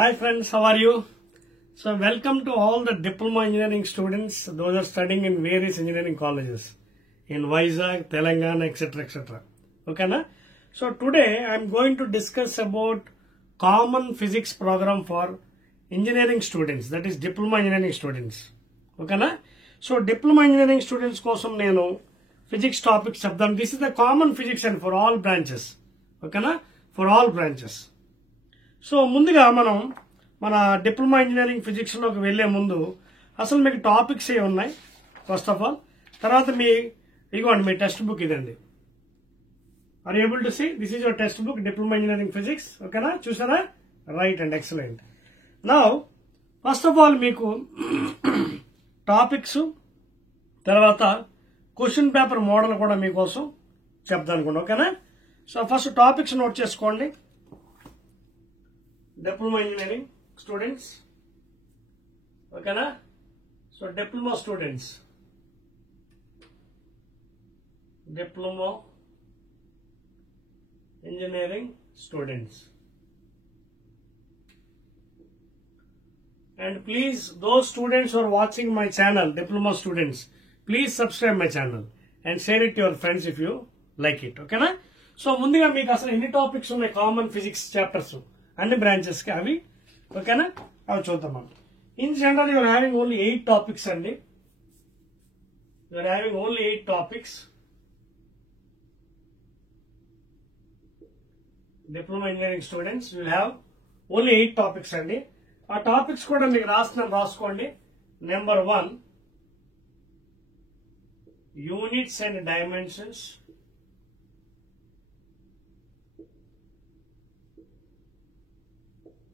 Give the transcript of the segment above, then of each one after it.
Hi friends, how are you? So welcome to all the diploma engineering students, those are studying in various engineering colleges in Vizag, Telangana, etc. etc. Okay na? So today I am going to discuss about common physics program for engineering students, that is diploma engineering students. Okay na? So diploma engineering students kosam nenu physics topics chepdam. This is the common physics and for all branches. Okay na? For all branches. So ముందుగా మనం మన diploma engineering ఫిజిక్స్లోకి వెళ్ళే ముందు అసలు మీకు topics ఏ ఉన్నాయి first of all. తర్వాత ఇదిగోండి మీ టెక్స్ట్ బుక్ ఇదండి. Are able to see this is your text book diploma engineering physics. ఓకేనా, చూసారా? Right and excellent. Now first of all మీకు టాపిక్స్ తర్వాత క్వశ్చన్ పేపర్ మోడల్ కూడా మీకోసం చెప్తాను అనుకోండి. ఓకేనా? సో ఫస్ట్ టాపిక్స్ నోట్ చేసుకోండి. Diploma engineering students, okay na? So diploma students, diploma engineering students, and please those students who are watching my channel, diploma students, please subscribe my channel and share it to your friends if you like it. Okay na? So mundiga meeku asalu enni topics unnai common physics chapters అన్ని branches కి అవి. ఓకేనా, అవి చూద్దాం మనం. In general you're having only 8 topics అండి. You're having only 8 topics. Diploma engineering students will have only 8 topics అండి. ఆ టాపిక్స్ కూడా మీకు రాసుకోండి. Number 1 units and dimensions.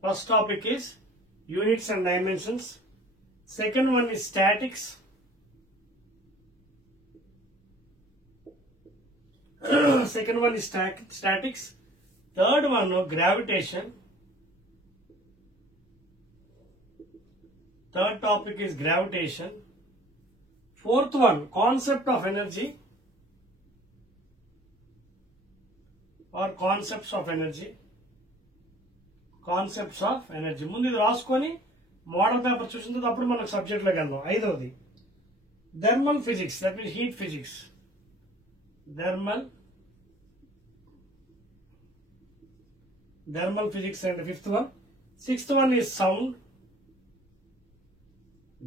First topic is units and dimensions. Second one is statics. Second one is statics. Third one, gravitation. Third topic is gravitation. Fourth one, concept of energy or concepts of energy. Concepts of energy. ముందు ఇది రాసుకొని model paper చూసిన తర్వాత అప్పుడు మనకు సబ్జెక్ట్లోకి వెళ్దాం. 5వది thermal physics, that means heat physics. Thermal physics and 5th one. 6th one is sound,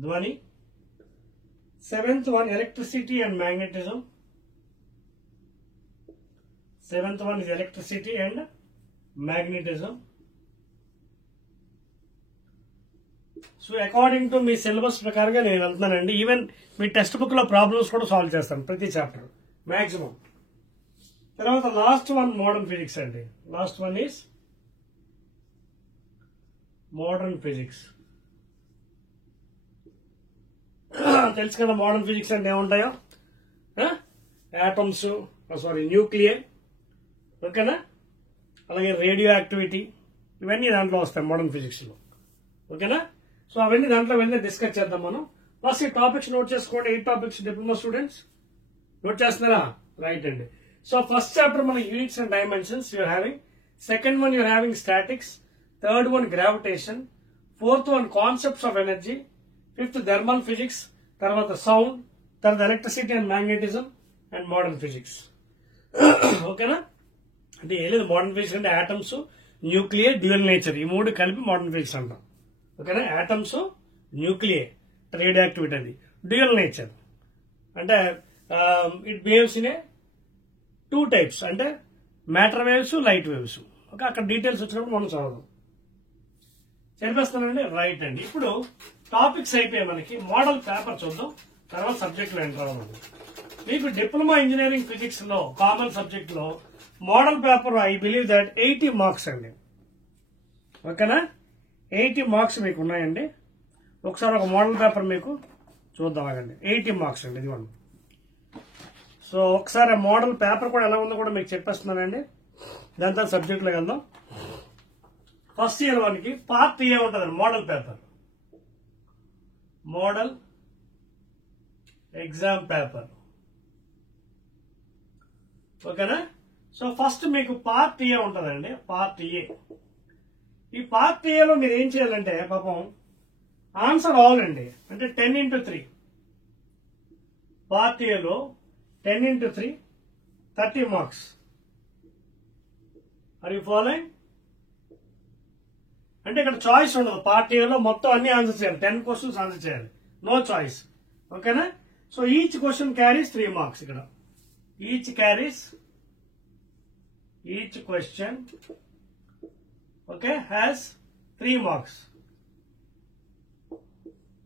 ధ్వని. 7th one electricity and magnetism. 7th one is electricity and magnetism. So according to మీ syllabus ప్రకారంగా నేను వెళ్తున్నానండి. ఈవెన్ మీ text book లో problems కూడా solve చేస్తాను ప్రతి చాప్టర్ మాక్సిమం. తర్వాత లాస్ట్ వన్ మోడర్న్ ఫిజిక్స్ అండి. Last one is modern physics. తెలుసు కదా మోడర్న్ ఫిజిక్స్ అంటే ఏముంటాయో. యాటమ్స్, న్యూక్లియర్, ఓకేనా, అలాగే రేడియో యాక్టివిటీ, ఇవన్నీ దాంట్లో వస్తాయి మోడర్న్ ఫిజిక్స్ లో. ఓకేనా? సో అవన్నీ దాంట్లో వెళ్ళి డిస్కస్ చేద్దాం మనం. ఫస్ట్ ఈ టాపిక్స్ నోట్ చేసుకోండి. 8 టాపిక్స్ డిప్లొమా స్టూడెంట్స్ నోట్ చేస్తున్నారా? రైట్ అండి. సో ఫస్ట్ చాప్టర్ మన units and dimensions you are having. Second one you are having statics. Third one gravitation. 4th one concepts of energy. 5th thermal physics. తర్వాత sound. తర్వాత electricity and magnetism and modern physics. ఓకేనా? అంటే ఏం లేదు, modern physics అంటే atoms, nuclear, dual nature, ఈ 3 కలిపి modern physics అంటాం. ఓకేనా? ఆటమ్స్, న్యూక్లియర్, రేడియో యాక్టివిటీ, అది డ్యూయల్ నేచర్. అంటే ఇట్ బిహేవ్స్ ఇన్ 2 types, అంటే matter waves, light waves. Okay, అక్కడ డీటెయిల్స్ వచ్చినప్పుడు మనం చదవడం. చెప్పేస్తానండి. రైట్ అండి. ఇప్పుడు టాపిక్స్ అయిపోయి మనకి మోడల్ పేపర్ చూద్దాం, తర్వాత సబ్జెక్ట్ లో ఎంటర్ అవ్వాలి. మీకు డిప్లొమా ఇంజనీరింగ్ ఫిజిక్స్ లో కామన్ సబ్జెక్ట్ లో model paper I believe that 80 marks అండి. ఓకేనా? 80 మార్క్స్ మీకు ఉన్నాయండి. ఒకసారి ఒక మోడల్ పేపర్ మీకు చూద్దాం. ఆగండి. 80 మార్క్స్ అండి, ఇదిగోండి. సో ఒకసారి మోడల్ పేపర్ కూడా ఎలా ఉందో కూడా మీకు చెప్పేస్తున్నానండి. దాని తర్వాత సబ్జెక్ట్లోకి వెళ్దాం. ఫస్ట్ ఇయర్ 1కి పార్ట్ ఏ ఉంటుందండి model paper, model exam paper. ఓకేనా? సో ఫస్ట్ మీకు పార్ట్ ఏ ఉంటుందండి. పార్ట్ ఏ ఈ పార్ట్ ఏలో మీరు ఏం చేయాలంటే పాపం ఆన్సర్ ఆల్ అండి, అంటే 10 into 3 పార్ట్ ఏలో 10 into 3 30 marks. Are you following? అంటే ఇక్కడ చాయిస్ ఉండదు. పార్ట్ ఏలో మొత్తం అన్ని ఆన్సర్ చేయాలి, 10 క్వశ్చన్స్ ఆన్సర్ చేయాలి, నో చాయిస్. ఓకేనా? So each question carries 3 marks. ఇక్కడ each question okay has 3 marks.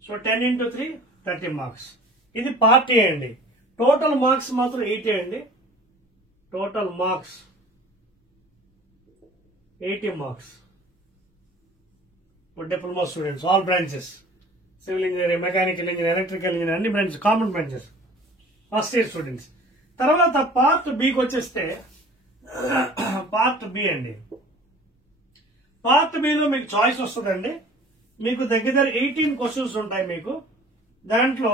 So 10 into 3 30 marks. ఇది పార్ట్ ఏ అండి. టోటల్ మార్క్స్ మాత్రం 80 అండి. Total marks 80 marks for diploma students, all branches, civil engineering, mechanical engineering, electrical engineering, అన్ని branches, common branches, first year students. తర్వాత part బికి వచ్చేస్తే part B అండి. Part below మీకు choice వస్తుందండి. మీకు దగ్గర 18 క్వశ్చన్స్ ఉంటాయి. మీకు దాంట్లో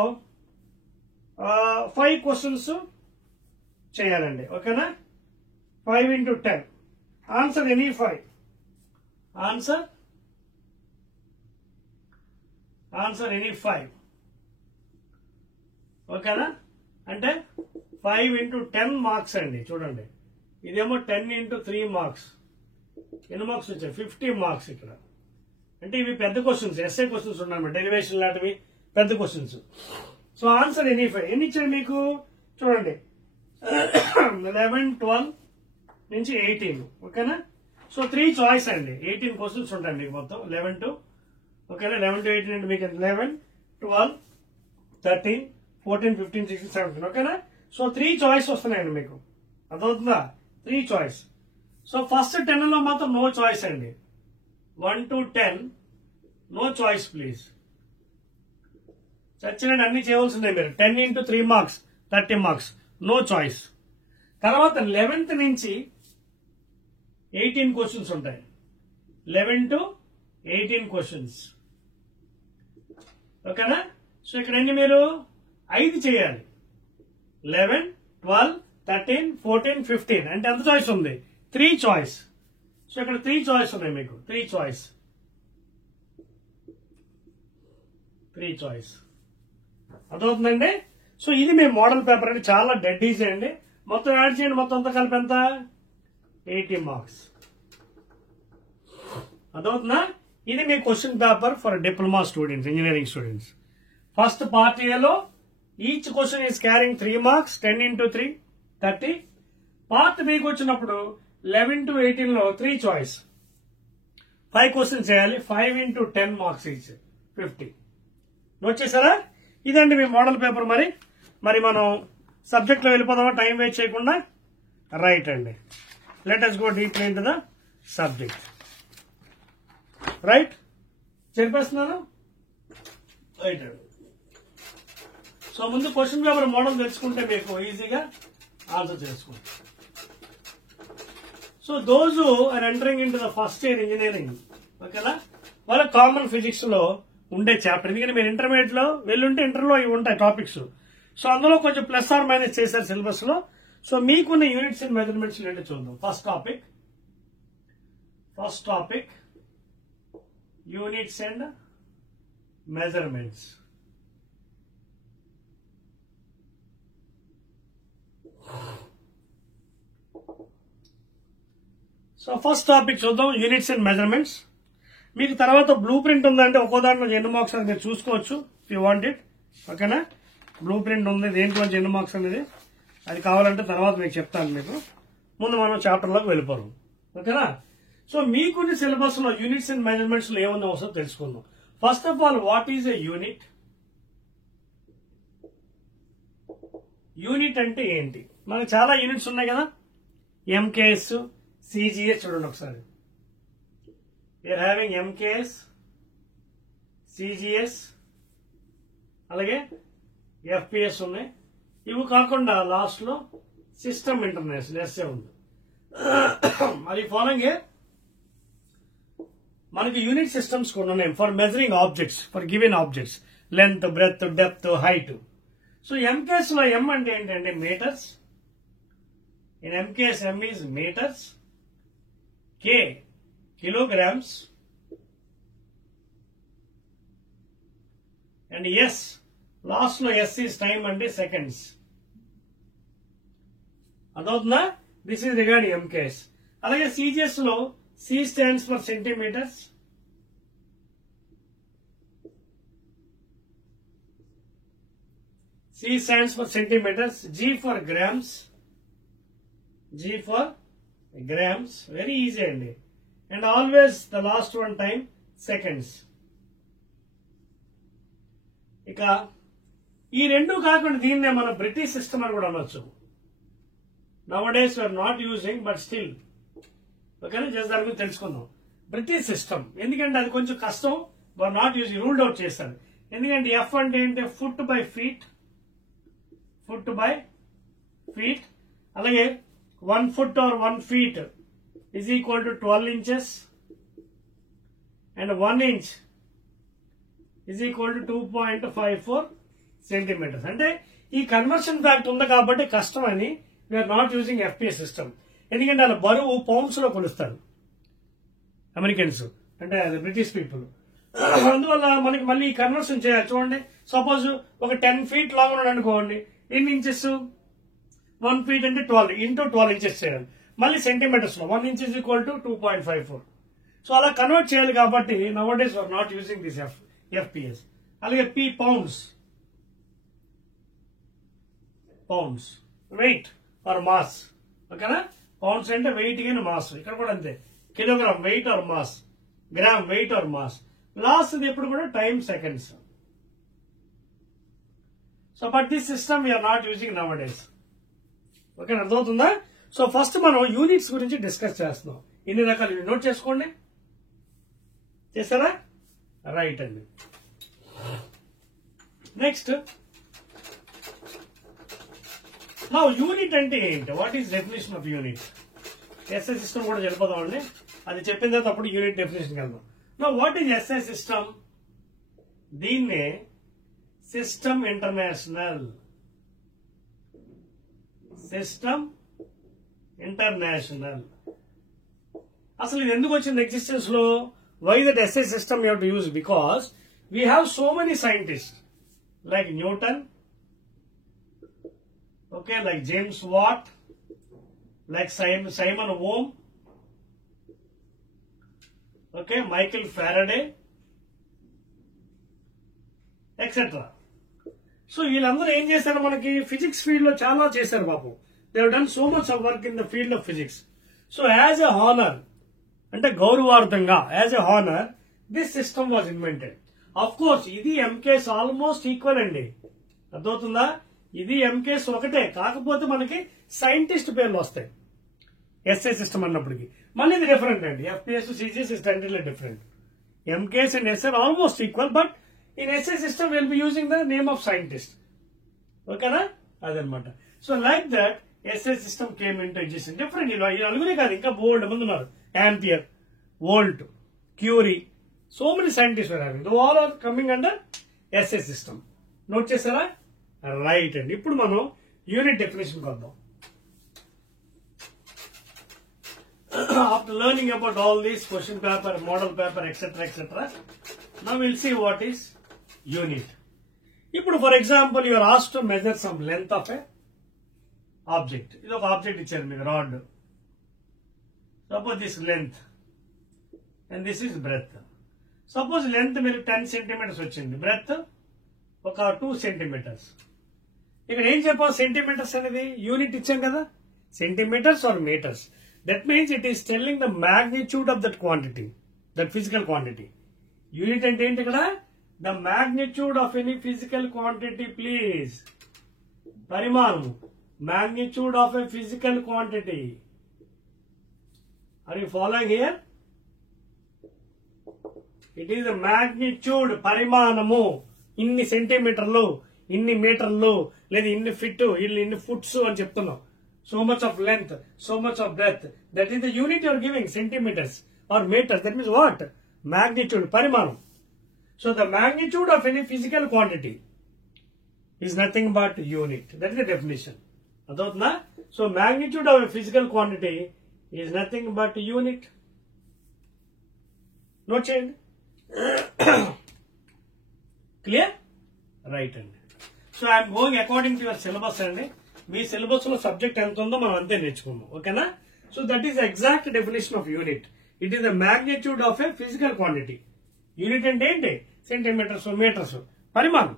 5 క్వశ్చన్స్ చేయాలండి. ఓకేనా? 5 into 10. Answer any 5. Answer any 5. ఓకేనా? అంటే 5 into 10 మార్క్స్ అండి. చూడండి, ఇదేమో 10 into 3 మార్క్స్. ఎన్ని మార్క్స్ వచ్చాయి? 50 మార్క్స్ ఇక్కడ. అంటే ఇవి పెద్ద క్వశ్చన్స్, ఎస్ఏ క్వశ్చన్స్ ఉన్నాయి, డెరివేషన్ లాంటివి పెద్ద క్వశ్చన్స్. So answer any 5. ఎన్ని ఇచ్చారు మీకు? చూడండి, 11, 12 నుంచి 18. ఓకేనా? సో 3 చాయిస్ అండి. 18 క్వశ్చన్స్ ఉంటాయి మీకు మొత్తం. 11 to ఓకేనా, 11 to 18 అంటే మీకు 11, 12, 13, 14, 15, 16, 17. ఓకేనా? సో 3 చాయిస్ వస్తున్నాయండి మీకు. అర్థమవుతుందా? 3 చాయిస్. సో ఫస్ట్ 10 లో మాత్రం నో చాయిస్ అండి. 1 to 10 నో చాయిస్ ప్లీజ్. చచ్చినట్టు అన్ని చేయవలసిందే మీరు. 10 into 3 marks 30 marks, no choice. తర్వాత 11th నుంచి 18 క్వశ్చన్స్ ఉంటాయి. 11 to 18 క్వశ్చన్స్. ఓకేనా? సో ఇక్కడ అన్ని మీరు 5 చేయాలి. 11, 12, 13, 14, 15. అంటే ఎంత చాయిస్ ఉంది? 3 చాయిస్. సో ఇక్కడ 3 చాయిస్ ఉన్నాయి మీకు. 3 చాయిస్. అర్థమవుతుందండి? సో ఇది మీ మోడల్ పేపర్ అండి. చాలా డెడ్ ఈజీ అండి. మొత్తం యాడ్ చేయండి. మొత్తం అంతా కలిపి ఎంత? 80 మార్క్స్. అర్థమవుతుందా? ఇది మీ question paper for diploma students, engineering students. First part ఏలో each question is carrying 3 marks, 10 into 3 30. Part బికి వచ్చినప్పుడు 11 to 18 లో 3 చాయిస్, 5 క్వశ్చన్స్ చేయాలి. 5 into 10 మార్క్స్ ఈచ్, 50. నోట్ చేశారా? ఇదండి మీ మోడల్ పేపర్. మరి మనం సబ్జెక్ట్ లో వెళ్ళిపోదామా టైం వేస్ట్ చేయకుండా? రైట్ అండి, let us go deeply into the subject. Right, చెప్పేస్తున్నాను. రైట్ అండి. సో ముందు క్వశ్చన్ పేపర్ మోడల్ తెలుసుకుంటే మీకు ఈజీగా ఆన్సర్ చేసుకోండి. So those who are entering into the first year engineering, ఓకేనా, వాళ్ళ కామన్ ఫిజిక్స్ లో ఉండే చాప్టర్. ఎందుకంటే మీరు ఇంటర్మీడియట్ లో వెళ్ళుంటే ఇంటర్లో ఇవి ఉంటాయి టాపిక్స్. సో అందులో కొంచెం ప్లస్ ఆర్ మైనస్ చేశారు సిలబస్ లో. సో మీకున్న యూనిట్స్ అండ్ మెజర్మెంట్స్ ఏంటో చూద్దాం. First topic units and measurements. So first topic చూద్దాం, యూనిట్స్ అండ్ మెజర్మెంట్స్. మీకు తర్వాత బ్లూ ప్రింట్ ఉందంటే ఒక్కో దాంట్లో ఎన్ని మార్క్స్ అనేది మీరు చూసుకోవచ్చు ఇఫ్ యూ వాంట్ ఇట్. ఓకేనా? బ్లూ ప్రింట్ ఉంది, దేంట్లో ఎన్ని మార్క్స్ అనేది. అది కావాలంటే తర్వాత మీకు చెప్తాను. మీకు ముందు మనం చాప్టర్లోకి వెళ్ళిపోరు. ఓకేనా? సో మీకున్న సిలబస్ లో యూనిట్స్ అండ్ మెజర్మెంట్స్ లో ఏముందో ఒకసారి తెలుసుకుందాం. First of all, what is a unit? Unit అంటే ఏంటి? మనకు చాలా యూనిట్స్ ఉన్నాయి కదా. MKS, CGS. చూడండి ఒకసారి, వీఆర్ హ్యావింగ్ ఎంకేఎస్, సిజిఎస్, అలాగే ఎఫ్పిఎస్ ఉన్నాయి. ఇవి కాకుండా లాస్ట్ లో సిస్టమ్ ఇంటర్నేషనల్ ఎస్ఏ ఉంది. అది ఫాలోయింగ్ మనకి యూనిట్ సిస్టమ్స్ కొన్ని ఉన్నాయి for measuring objects, for given objects, length, breadth, depth, height. So MKS లో ఎం అంటే ఏంటంటే metres. In MKS M is metres, K kilograms, and S last లో ఎస్ ఈస్ టైమ్ అంటే సెకండ్స్. అదవుతుందా? This is regarding MKS. అలాగే CGS లో C stands for centimetres, C stands for centimeters, G for grams, G for grams, very easy అండి. And always the last one time seconds. ఇక ఈ రెండు కాకుండా దీన్నే మన బ్రిటిష్ సిస్టమ్ అని కూడా అనొచ్చు. Nowadays we are not using but still ఓకేనా, జస్ట్ దాని గురించి తెలుసుకుందాం. బ్రిటిష్ సిస్టమ్ ఎందుకంటే అది కొంచెం కష్టం, we are not using, ruled out చేశారు. ఎందుకంటే ఎఫ్ అంటే ఏంటి, foot by feet, foot by feet. అలాగే 1 foot or 1 feet is equal to 12 inches and 1 inch is equal to 2.54 centimeters. అంటే ఈ కన్వర్షన్ ఫ్యాక్ట్ ఉంది కాబట్టి కష్టం అని we are not using FPS system. ఎందుకంటే వాళ్ళ బరువు పౌండ్స్ లో కొలుస్తారు అమెరికన్స్, అంటే అది బ్రిటిష్ పీపుల్. అందువల్ల మనకి మళ్ళీ ఈ కన్వర్షన్ చేయాలి. చూడండి, సపోజ్ ఒక 10 feet లాగా ఉన్నాడు అనుకోండి, ఎన్ని ఇంచెస్, 1 feet అంటే 12 into 12 inches చేయాలి. మళ్ళీ సెంటీమీటర్స్ లో 1 inch is equal to 2.54. So అలా కన్వర్ట్ చేయాలి కాబట్టి nowadays are not using this FPS. అలాగే P pounds, pounds weight or mass. ఓకేనా, పౌండ్స్ అంటే వెయిట్ కానీ మాస్. ఇక్కడ కూడా అంతే, kilogram weight or mass, gram weight or mass. Last ఎప్పుడు కూడా time seconds. So but this system we're not using nowadays. Okay, అర్థమవుతుందా? సో ఫస్ట్ మనం యూనిట్స్ గురించి డిస్కస్ చేస్తున్నాం. ఎన్ని రకాలు నోట్ చేసుకోండి. చేస్తారా? రైట్ అండి. నెక్స్ట్ నా యూనిట్ అంటే ఏంటి, what is definition of unit? SI system కూడా చెప్పిపోదామండి, అది చెప్పిన తర్వాత అప్పుడు యూనిట్ డెఫినేషన్కి వెళ్దాం. నా వాట్ ఈస్ ఎస్ఐ సిస్టమ్? దీన్నే సిస్టమ్ ఇంటర్నేషనల్, సిస్టమ్ ఇంటర్నేషనల్. అసలు ఇది ఎందుకు వచ్చింది ఎగ్జిస్టెన్స్ లో? Why that SI system you have to use? Because we have so many scientist like Newton, okay, like James Watt, like Simon Ohm, okay, Michael Faraday, etcetera. So వీళ్ళందరూ ఏం చేశారు, మనకి physics field లో చాలా చేశారు పాపం. They have done so much of work in the field of physics. So as a honour, అంటే గౌరవార్థంగా, as a honour this system was invented. Of course ఇది ఎంకేస్ ఆల్మోస్ట్ ఈక్వల్ అండి, అర్థమవుతుందా? ఇది ఎంకేస్ ఒకటే, కాకపోతే మనకి సైంటిస్ట్ పేర్లు వస్తాయి ఎస్ఐ సిస్టమ్ అన్నప్పటికీ. మళ్ళీ ఇది డిఫరెంట్ అండి, FPS CGS is entirely different. MKS and SI almost equal, but in SI system we will be using the name of scientist. Okay na? Adanamata. So like that SI system came into existence. Different, nalugure kaadu inka bold mandu unnaru. Ampere, Volt, Curie, so many scientists were having. They all are coming under SI system. Note chesara? Right. And ippudu manu unit definition kodam. After learning about all these question paper, model paper, etc., now we will see what is unit. ఇప్పుడు for example you are asked to measure some length of a object. ఇది ఒక object ఇచ్చారు మీకు, rod. Suppose this length and this is breadth. Suppose length మీరు 10 centimeters వచ్చింది, breath ఒక 2 centimeters. ఇక్కడ ఏం చెప్పాలి, సెంటీమీటర్స్ అనేది యూనిట్ ఇచ్చాం కదా, centimetres or metres. That means it is telling the magnitude of that quantity, that physical quantity. Unit అంటే ఏంటి ఇక్కడ? The magnitude of any physical quantity. Please, పరిమాణము, magnitude of a physical quantity. Are you following here? It is the magnitude, పరిమాణము. ఇన్ని సెంటీమీటర్లు, ఇన్ని మీటర్లు, లేదా ఇన్ని ఫిట్, ఇన్ని ఫుట్స్ అని చెప్తున్నాం. So much of length, so much of breadth, that is the unit you're giving, centimeters or metres. That means what? Magnitude, పరిమాణం. So the magnitude of any physical quantity is nothing but unit. That is the definition. అర్థమవుతుందా? So magnitude of a physical quantity is nothing but unit. Note చేయండి. Clear? Right అండి. So I'm going according to your syllabus అండి. మీ syllabus లో subject ఎంత ఉందో మనం అంతే నేర్చుకుందాం. ఓకేనా? So that is exact definition of unit. It is the magnitude of a physical quantity. Unit అంటే ఏంటి? సెంటీమీటర్స్, మీటర్స్, పరిమాణం.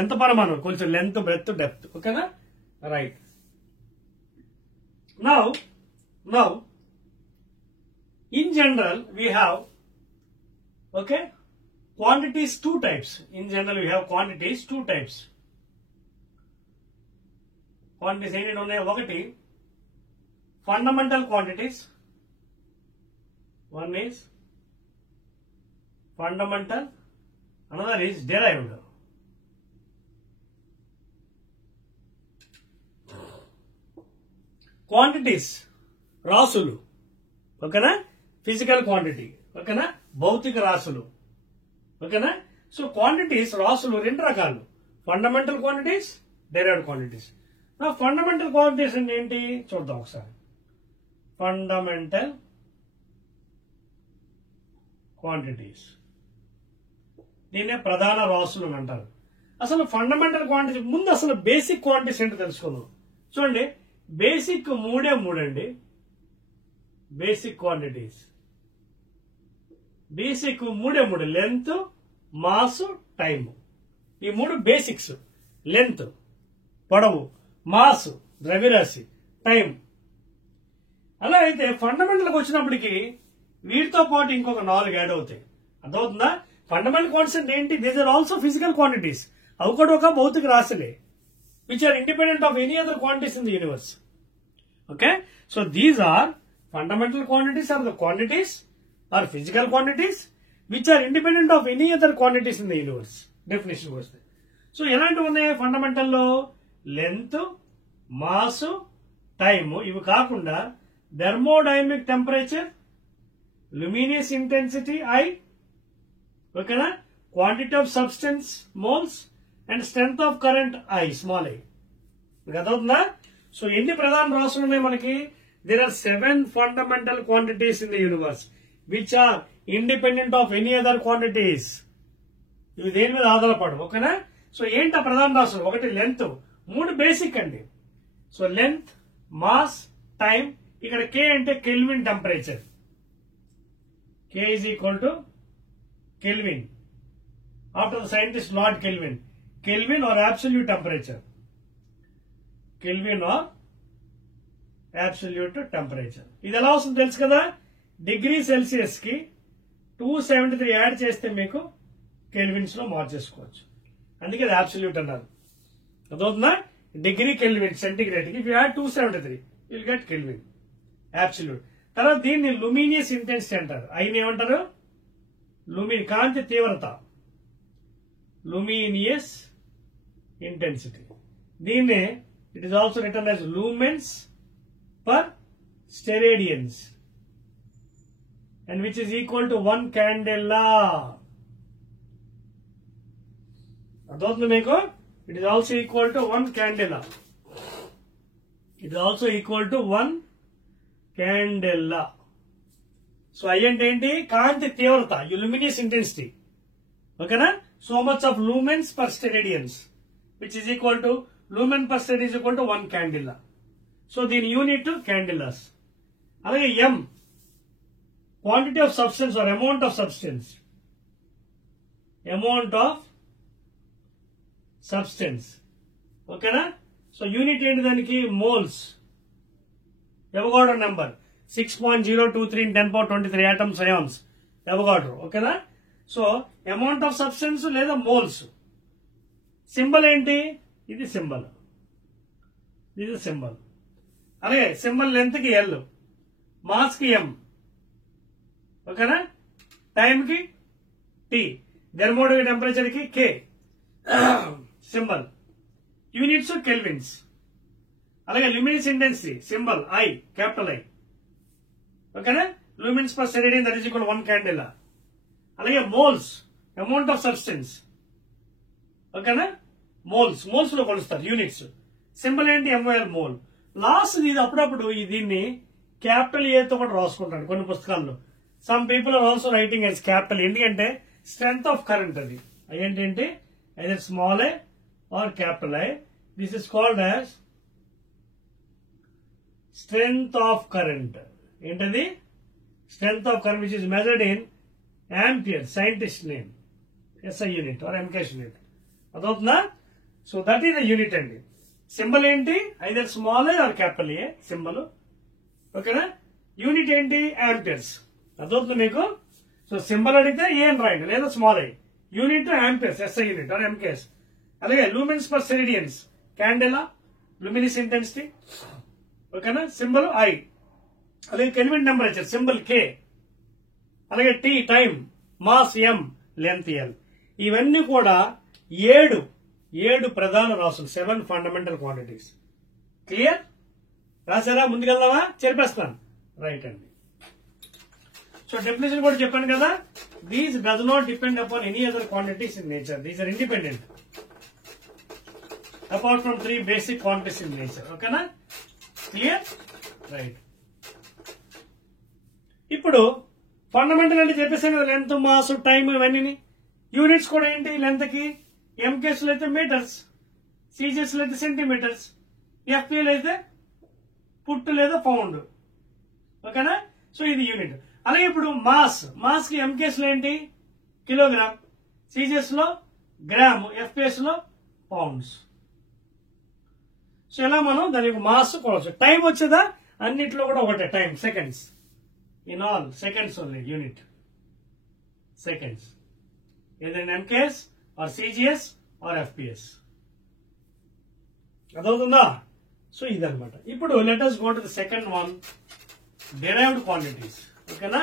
ఎంత పరిమాణం? కొంచెం లెంత్, బ్రెత్, డెప్త్. ఓకేనా? Right. Now, in general, we have, okay, quantities two types. In general, we have quantities two types. Quantities ఏంటి ఉన్నాయి? ఒకటి fundamental quantities. One is fundamental, another is derived. Quantities రాసులు. ఓకేనా? Physical quantity. ఓకేనా? భౌతిక రాసులు. ఓకేనా? సో క్వాంటిటీస్ రాసులు రెండు రకాలు, ఫండమెంటల్ క్వాంటిటీస్, డెరైవ్డ్ క్వాంటిటీస్. నా ఫండమెంటల్ క్వాంటిటీస్ అంటే ఏంటి చూద్దాం ఒకసారి. ఫండమెంటల్ క్వాంటిటీస్, దీన్నే ప్రధాన రాసులు అని అంటారు. అసలు ఫండమెంటల్ క్వాంటిటీ ముందు అసలు బేసిక్ క్వాంటిటీస్ ఏంటో తెలుసుకుందాం. చూడండి, బేసిక్ మూడే అండి. బేసిక్ క్వాంటిటీస్ బేసిక్ మూడే లెంత్, మాస్, టైమ్. ఈ మూడు బేసిక్స్. లెంత్ పొడవు, మాస్ ద్రవ్యరాశి, టైం. అలా అయితే ఫండమెంటల్కి వచ్చినప్పటికీ వీటితో పాటు ఇంకొక 4 యాడ్ అవుతాయి. అర్థమవుతుందా? ఫండమెంటల్ క్వాంటిటీస్ అంటే ఏంటి? These are also physical quantities. అవి కూడా ఒక భౌతిక రాశులే, which are independent of any other quantities in the universe. Okay, so these are fundamental quantities, are the quantities or physical quantities which are independent of any other quantities in the universe. Definition was there. So ఎలాంటివి ఉన్నాయి fundamental లో? Length, mass, time. ఇవి కాకుండా thermodynamic temperature, luminous intensity I, ఓకేనా, quantity of substance moles, and strength of current I, small I. మీకు అర్థమవుతుందా? So ఎన్ని ప్రధాన రాసులు ఉన్నాయి మనకి? There are 7 fundamental quantities in the universe which are independent of any other quantities. ఇవి దేని మీద ఆధారపడవు. ఓకేనా? సో ఏంటి ఆ ప్రధాన రాసులు? ఒకటి లెంత్, 3 బేసిక్ అండి. So length, mass, time. ఇక్కడ K అంటే kelvin temperature. K is equal to Kelvin. After the scientist Lord Kelvin. Kelvin or absolute temperature. Kelvin or absolute temperature. ఇది ఎలా వస్తుంది తెలుసు కదా? డిగ్రీ సెల్సియస్ కి 273 యాడ్ చేస్తే మీకు కెల్విన్స్ లో మార్చేసుకోవచ్చు. అందుకే అది అబ్సల్యూట్ అన్నారు. అదవుతుందా? డిగ్రీ కెల్విన్ సెంటిగ్రేడ్ కి if you add 273 you will get kelvin absolute. తర్వాత దీన్ని లుమినియస్ ఇంటెన్సిటీ అంటారు. అయిన ఏమంటారు? కాంతి తీవ్రత, luminous intensity. దీన్నే it is also written as lumens per steradians, and which is equal to 1 candela. అర్థమవుతుంది మీకు? It is also equal to 1 candela. It is also equal to 1 candela. So I అంటే ఏంటి? కాంతి తీవ్రత, luminous intensity. ఓకేనా? So much of lumens per steradians, which is equal to lumen per steradian is equal to 1 candela. So దీని unit క్యాండిలాస్. అలాగే M, quantity of substance or amount of substance. Amount of substance. ఓకేనా? So unit ఏంటి దానికి? Moles. Avogadro number 6.023 in 10 power 23 atoms ions. Avogadro. ఓకేనా? So amount of substance లేదా moles. Symbol ఏంటి? ఇది symbol, ఇది సింబల్. అలాగే సింబల్ లెంత్ కి L, మాస్ కి M. ఓకేనా? టైం కి T, థర్మోడైనమిక్ టెంపరేచర్ కి K. సింబల్. Units kelvins. అలాగే luminous intensity symbol I, capital I. ఓకేనా? Lumens per steradian that is equal 1 candela. అలాగే మోల్స్, అమౌంట్ ఆఫ్ సబ్స్టెన్స్. ఓకేనా? మోల్స్ లో కొలుస్తారు యూనిట్స్. సింబల్ ఏంటి? MOL, mole. లాస్ట్ ఇది అప్పుడప్పుడు దీన్ని క్యాపిటల్ A తో కూడా రాసుకుంటాడు కొన్ని పుస్తకాల్లో. Some people are also writing as capital. ఎందుకంటే స్ట్రెంగ్త్ ఆఫ్ కరెంట్. అది ఏంటంటే either small a or capital I. This is called as strength of current. ఏంటది? Strength of current, which is measured in ampere, scientist name, SI unit or MKS unit. అదవుతుందా? So that is the unit అండి. Symbol ఏంటి? Either small A or capital A symbol. ఓకేనా? Unit ఏంటి? Amperes. అదవుతుంది మీకు. So symbol అడిగితే A అని రాయండి, లేదా small I. Unit amperes, SI యూనిట్ ఆర్ MKS. అలాగే lumens per steradians, candela, luminous intensity. ఓకేనా? Symbol I. అలాగే కెల్విన్ టెంపరేచర్, సింబల్ K. అలాగే T time, mass M, length L. ఇవన్నీ కూడా ఏడు ప్రధాన రాసులు, 7 ఫండమెంటల్ క్వాంటిటీస్. క్లియర్? రాసారా? ముందుకెళ్దామా? చెప్పేస్తాను. రైట్ అండి. సో డెఫినేషన్ కూడా చెప్పాను కదా, these does not depend upon any other quantities in nature. These are independent apart from 3 basic quantities in nature. ఓకేనా? క్లియర్? రైట్. ఇప్పుడు ఫండమెంటల్ అంటే చెప్పేసాను కదా, లెంత్, మాస్, టైం, ఇవన్నీ. యూనిట్స్ కూడా ఏంటి? లెంత్ కి MKS లో అయితే మీటర్స్, CGS లో అయితే సెంటీమీటర్స్, FP లో అయితే ఫుట్ లేదా పౌండ్. ఓకేనా? సో ఇది యూనిట్. అలాగే ఇప్పుడు మాస్ కి MKS లో ఏంటి? కిలోగ్రామ్, CGS లో గ్రామ్, FPS లో పౌండ్స్. సో ఇలా మనం దాని మాస్ కొలవచ్చు. టైం వచ్చేదా? అన్నిట్లో కూడా ఒకటే time, seconds. In all seconds only unit, seconds. ఏదైనా MKS or CGS or FPS. అదవుతుందా? సో ఇదనమాట. ఇప్పుడు let us go to the second one, derived quantities. ఓకేనా?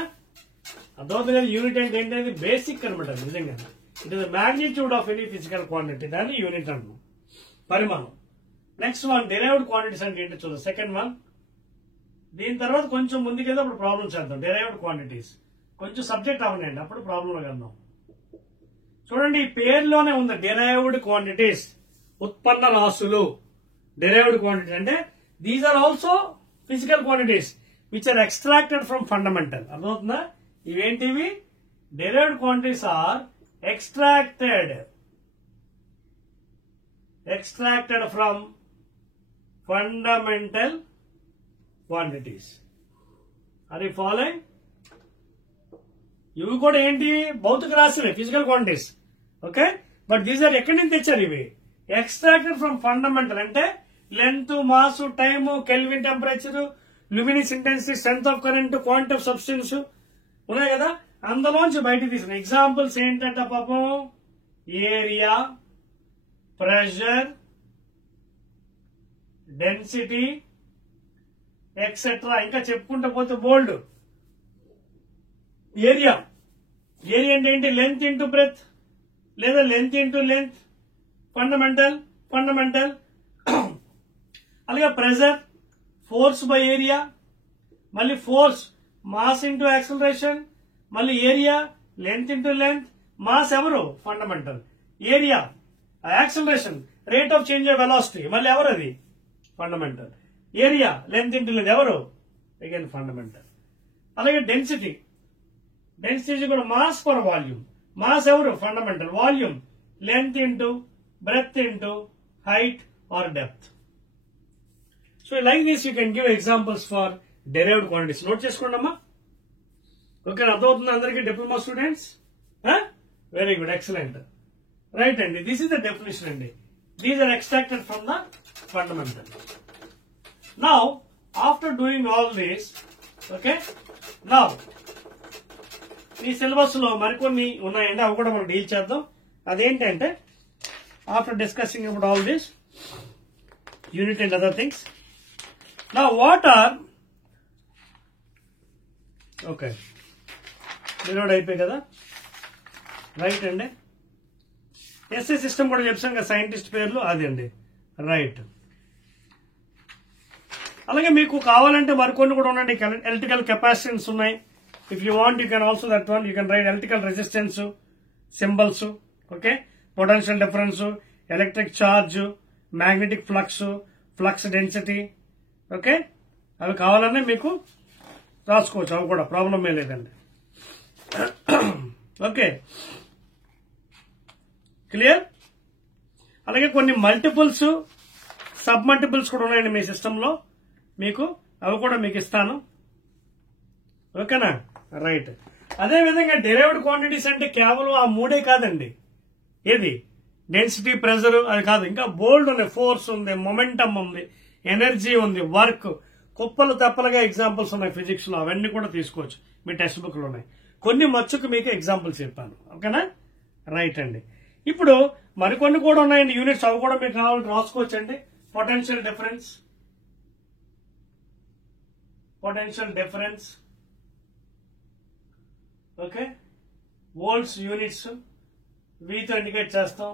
అదవుతుంది కదా. యూనిట్ అంటే ఏంటంటే బేసిక్ అనమాట. నిజంగా it is the magnitude of any physical quantity, దాన్ని యూనిట్ అంటున్నాం, పరిమాణం. నెక్స్ట్ వన్ డెరైవ్డ్ క్వాంటిటీస్ అంటే ఏంటో చూద్దాం. Second one. దీని తర్వాత కొంచెం ముందుకెళ్తే అప్పుడు ప్రాబ్లమ్ చేద్దాం. డెరైవ్డ్ క్వాంటిటీస్ కొంచెం సబ్జెక్ట్ అవనండి, అప్పుడు ప్రాబ్లం వెళ్దాం. చూడండి, ఈ పేరులోనే ఉంది డెరైవ్డ్ క్వాంటిటీస్, ఉత్పన్న రాశులు. డెరైవ్డ్ క్వాంటిటీ అంటే these are also physical quantities which are extracted from fundamental. అర్థమవుతుందా? ఇవేంటివి? Derived quantities are extracted from fundamental quantities. Are you following? ఇవి కూడా ఏంటి? భౌతిక రాశులే, physical quantities. Okay, but these are ఎక్కడి నుంచి తెచ్చారు? ఇవి ఎక్స్ట్రాక్టెడ్ ఫ్రమ్ ఫండమెంటల్ అంటే length, mass, time, kelvin temperature, luminous intensity, strength of current, quantity of substance ఉన్నాయి కదా, అందులోంచి బయట తీసిన ఎగ్జాంపుల్స్ ఏంటంటే పాపం ఏరియా, ప్రెషర్, డెన్సిటీ ఎక్సెట్రా. ఇంకా చెప్పుకుంటూ పోతే బోల్డ్. ఏరియా అంటే ఏంటి? లెంత్ ఇంటూ బ్రెత్, లేదా లెంత్ ఇంటూ లెంత్, ఫండమెంటల్. అలాగే ప్రెషర్, ఫోర్స్ బై ఏరియా, మళ్ళీ ఫోర్స్, మాస్ ఇంటూ యాక్సిలరేషన్, మళ్ళీ area, length into length, mass ఎవరు? Fundamental. Area, acceleration, rate of change of velocity, మళ్ళీ ఎవరు? అది fundamental. Area, length into length ఎవరు? Again fundamental. అలాగే density కూడా మాస్ పర్ వాల్యూమ్. మాస్ ఎవరు? Fundamental. Volume, length into breadth into height or depth. So like this you can give examples for derived quantities. Note చేసుకోండి అమ్మా. Okay, అర్థమవుతుంది అందరికీ? Diploma students, very good, excellent. Right అండి, this is the definition అండి. These are extracted from the fundamental. Now after doing all this, okay, now ఈ syllabus లో మరికొన్ని ఉన్నాయండి, అవి కూడా మనం డీల్ చేద్దాం. అదేంటంటే after discussing about all this unit and other things, now what are, okay, denoted అయిపోయి కదా. రైట్ అండి. ఎస్ఐ సిస్టమ్ కూడా చెప్పాను కదా, సైంటిస్ట్ పేర్లు, అది అండి. రైట్. అలాగే మీకు కావాలంటే మరికొన్ని కూడా ఉన్నాయి. ఎలక్ట్రికల్ కెపాసిటెన్స్ ఉన్నాయి. If you want, you can also that one. You can write electrical resistance symbols. Okay, potential difference, electric charge, magnetic flux, flux density. Okay, అవి కావాలనే మీకు రాసుకోవచ్చు, అవి కూడా ప్రాబ్లం ఏ లేదండి. Okay, clear? అలాగే కొన్ని మల్టిపుల్స్ సబ్ మల్టిపుల్స్ కూడా ఉన్నాయండి మీ సిస్టంలో, మీకు అవి కూడా మీకు ఇస్తాను. ఓకేనా, రైట్. అదే విధంగా డెరైవ్డ్ క్వాంటిటీస్ అంటే కేవలం ఆ మూడే కాదండి. ఏది డెన్సిటీ, ప్రెజర్ అది కాదు, ఇంకా బోల్డ్ ఉన్నాయి. ఫోర్స్ ఉంది, మొమెంటమ్ ఉంది, ఎనర్జీ ఉంది, వర్క్, కుప్పలు తప్పలుగా ఎగ్జాంపుల్స్ ఉన్నాయి ఫిజిక్స్ లో. అవన్నీ కూడా తీసుకోవచ్చు, మీ టెక్స్ట్ బుక్ లో ఉన్నాయి. కొన్ని మచ్చుకు మీకు ఎగ్జాంపుల్స్ చెప్పాను. ఓకేనా, రైట్ అండి. ఇప్పుడు మరికొన్ని కూడా ఉన్నాయండి యూనిట్స్, అవి కూడా మీకు కావాలంటే రాసుకోవచ్చు అండి. Potential difference, okay, volts units వీతో ఇండికేట్ చేస్తాం.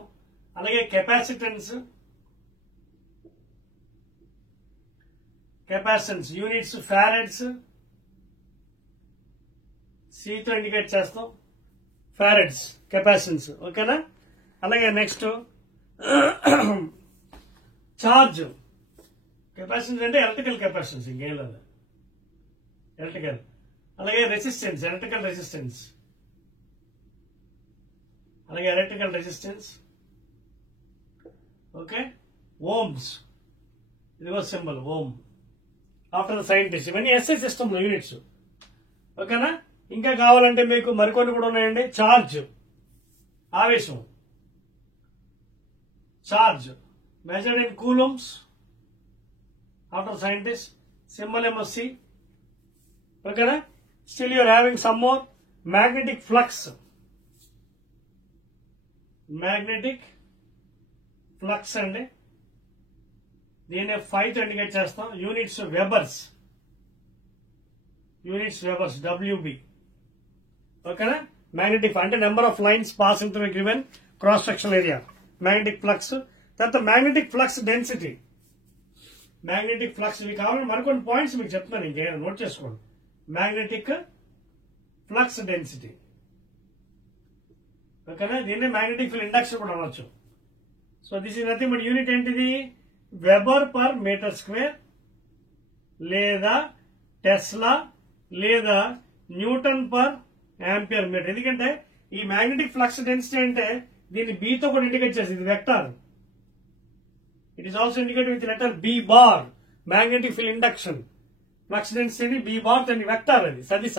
అలాగే కెపాసిటెన్స్ యూనిట్స్ ఫారెడ్స్ సితో ఇండికేట్ చేస్తాం. ఫారెడ్స్ కెపాసిటెన్స్, ఓకేనా. అలాగే నెక్స్ట్ చార్జ్. కెపాసిటెన్స్ అంటే ఎలక్ట్రికల్ కెపాసిటెన్స్, ఇంకేం లేదు, ఎలక్ట్రికల్. అలాగే resistance, electrical resistance, okay. Ohms, ఇదిగో symbol ohm after the scientist. ఇవన్నీ ఎస్ఐ సిస్టమ్ యూనిట్స్, ఓకేనా. ఇంకా కావాలంటే మీకు మరికొన్ని కూడా ఉన్నాయండి. చార్జ్, ఆవేశం, charge measured in coulombs after scientist, symbol ఏమో సి, ఓకేనా. Still you're having some more. Magnetic flux అండి, దీన్ని 5 తో ఇండికేట్ చేస్తాం. యూనిట్స్ వెబర్స్, డబ్ల్యూబి, ఓకేనా. మ్యాగ్నెటిక్ అంటే number of lines passing through given cross section area, magnetic flux. తర్వాత magnetic flux density, ఇవి కావాలంటే మరికొన్ని పాయింట్స్ మీకు చెప్తున్నాను, ఇంకేమైనా నోట్ చేసుకోండి. మ్యాగ్నెటిక్ ఫ్లక్స్ డెన్సిటీ, ఓకేనా. దీన్ని మ్యాగ్నెటిక్ ఫీల్డ్ ఇండక్స్ కూడా అనొచ్చు. So this is nothing but unit ఏంటిది? వెబర్ పర్ మీటర్ స్క్వేర్, లేదా టెస్లా, లేదా న్యూటన్ పర్ యాంపియర్ మీటర్. ఎందుకంటే ఈ మ్యాగ్నెటిక్ ఫ్లక్స్ డెన్సిటీ అంటే దీన్ని B తో కూడా ఇండికేట్ చేస్తుంది. ఇది vector. It is also indicated with letter B bar. Magnetic field induction flux density B bar, దాని వెక్టర్, అది సదిశ,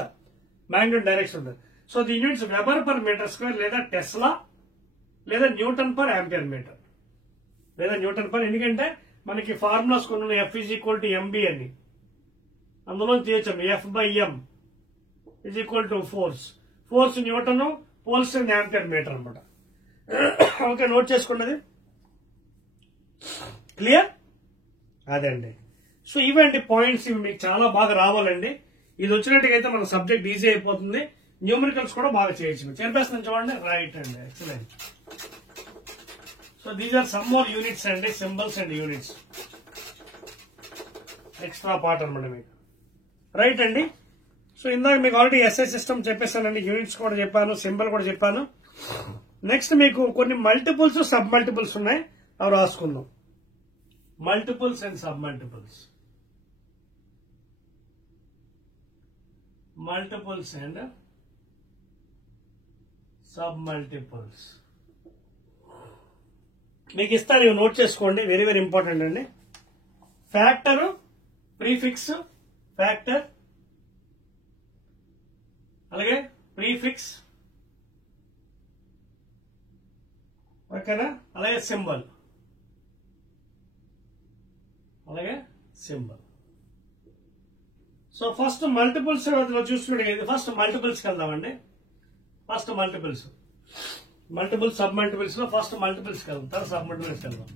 మ్యాగ్నెట్ డైరెక్షన్ ఉంటుంది. So the units weber per meter square, లేదా టెస్లా, లేదా న్యూటన్ పర్ యాంపియర్ మీటర్, ఎందుకంటే మనకి formulas కొన్ని F is equal to MB అని, అందులో తీయచ్చాము. F/m is equal to force newton, poles ampere meter అనమాట. ఓకే, నోట్ చేసుకున్నది క్లియర్ అదండి. సో ఇవండి పాయింట్స్, ఇవి మీకు చాలా బాగా రావాలండి. ఇది వచ్చినట్టుగైతే మన సబ్జెక్ట్ ఈజీ అయిపోతుంది. న్యూమరికల్స్ కూడా బాగా చేయొచ్చు. చెప్పేస్తాను చూడండి. రైట్ అండి, excellent. So these are some more units అండి, symbols and units, extra part అనమాట మీకు. రైట్ అండి. సో ఇందాక మీకు ఆల్రెడీ ఎస్ఐ సిస్టమ్ చెప్పేస్తానండి, యూనిట్స్ కూడా చెప్పాను, సింబల్ కూడా చెప్పాను. నెక్స్ట్ మీకు కొన్ని మల్టిపుల్స్, సబ్ మల్టిపుల్స్ ఉన్నాయి, అవి రాసుకుందాం. మల్టిపుల్స్ అండ్ సబ్ మల్టిపుల్స్, మీకు ఇస్తాను, ఇవి నోట్ చేసుకోండి, వెరీ వెరీ ఇంపార్టెంట్ అండి. ఫ్యాక్టర్, ప్రీఫిక్స్, ఫ్యాక్టర్, అలాగే ప్రీఫిక్స్, ఓకేనా. అలాగే సింబల్, సో ఫస్ట్ మల్టిపుల్స్ చూసుకుంటే ఫస్ట్ మల్టిపుల్స్కి వెళ్దామండి. మల్టిపుల్స్ సబ్ మల్టిపుల్స్ లో ఫస్ట్ మల్టిపుల్స్కి వెళ్దాం, తర్వాత సబ్ మల్టిపుల్స్కి వెళ్దాం.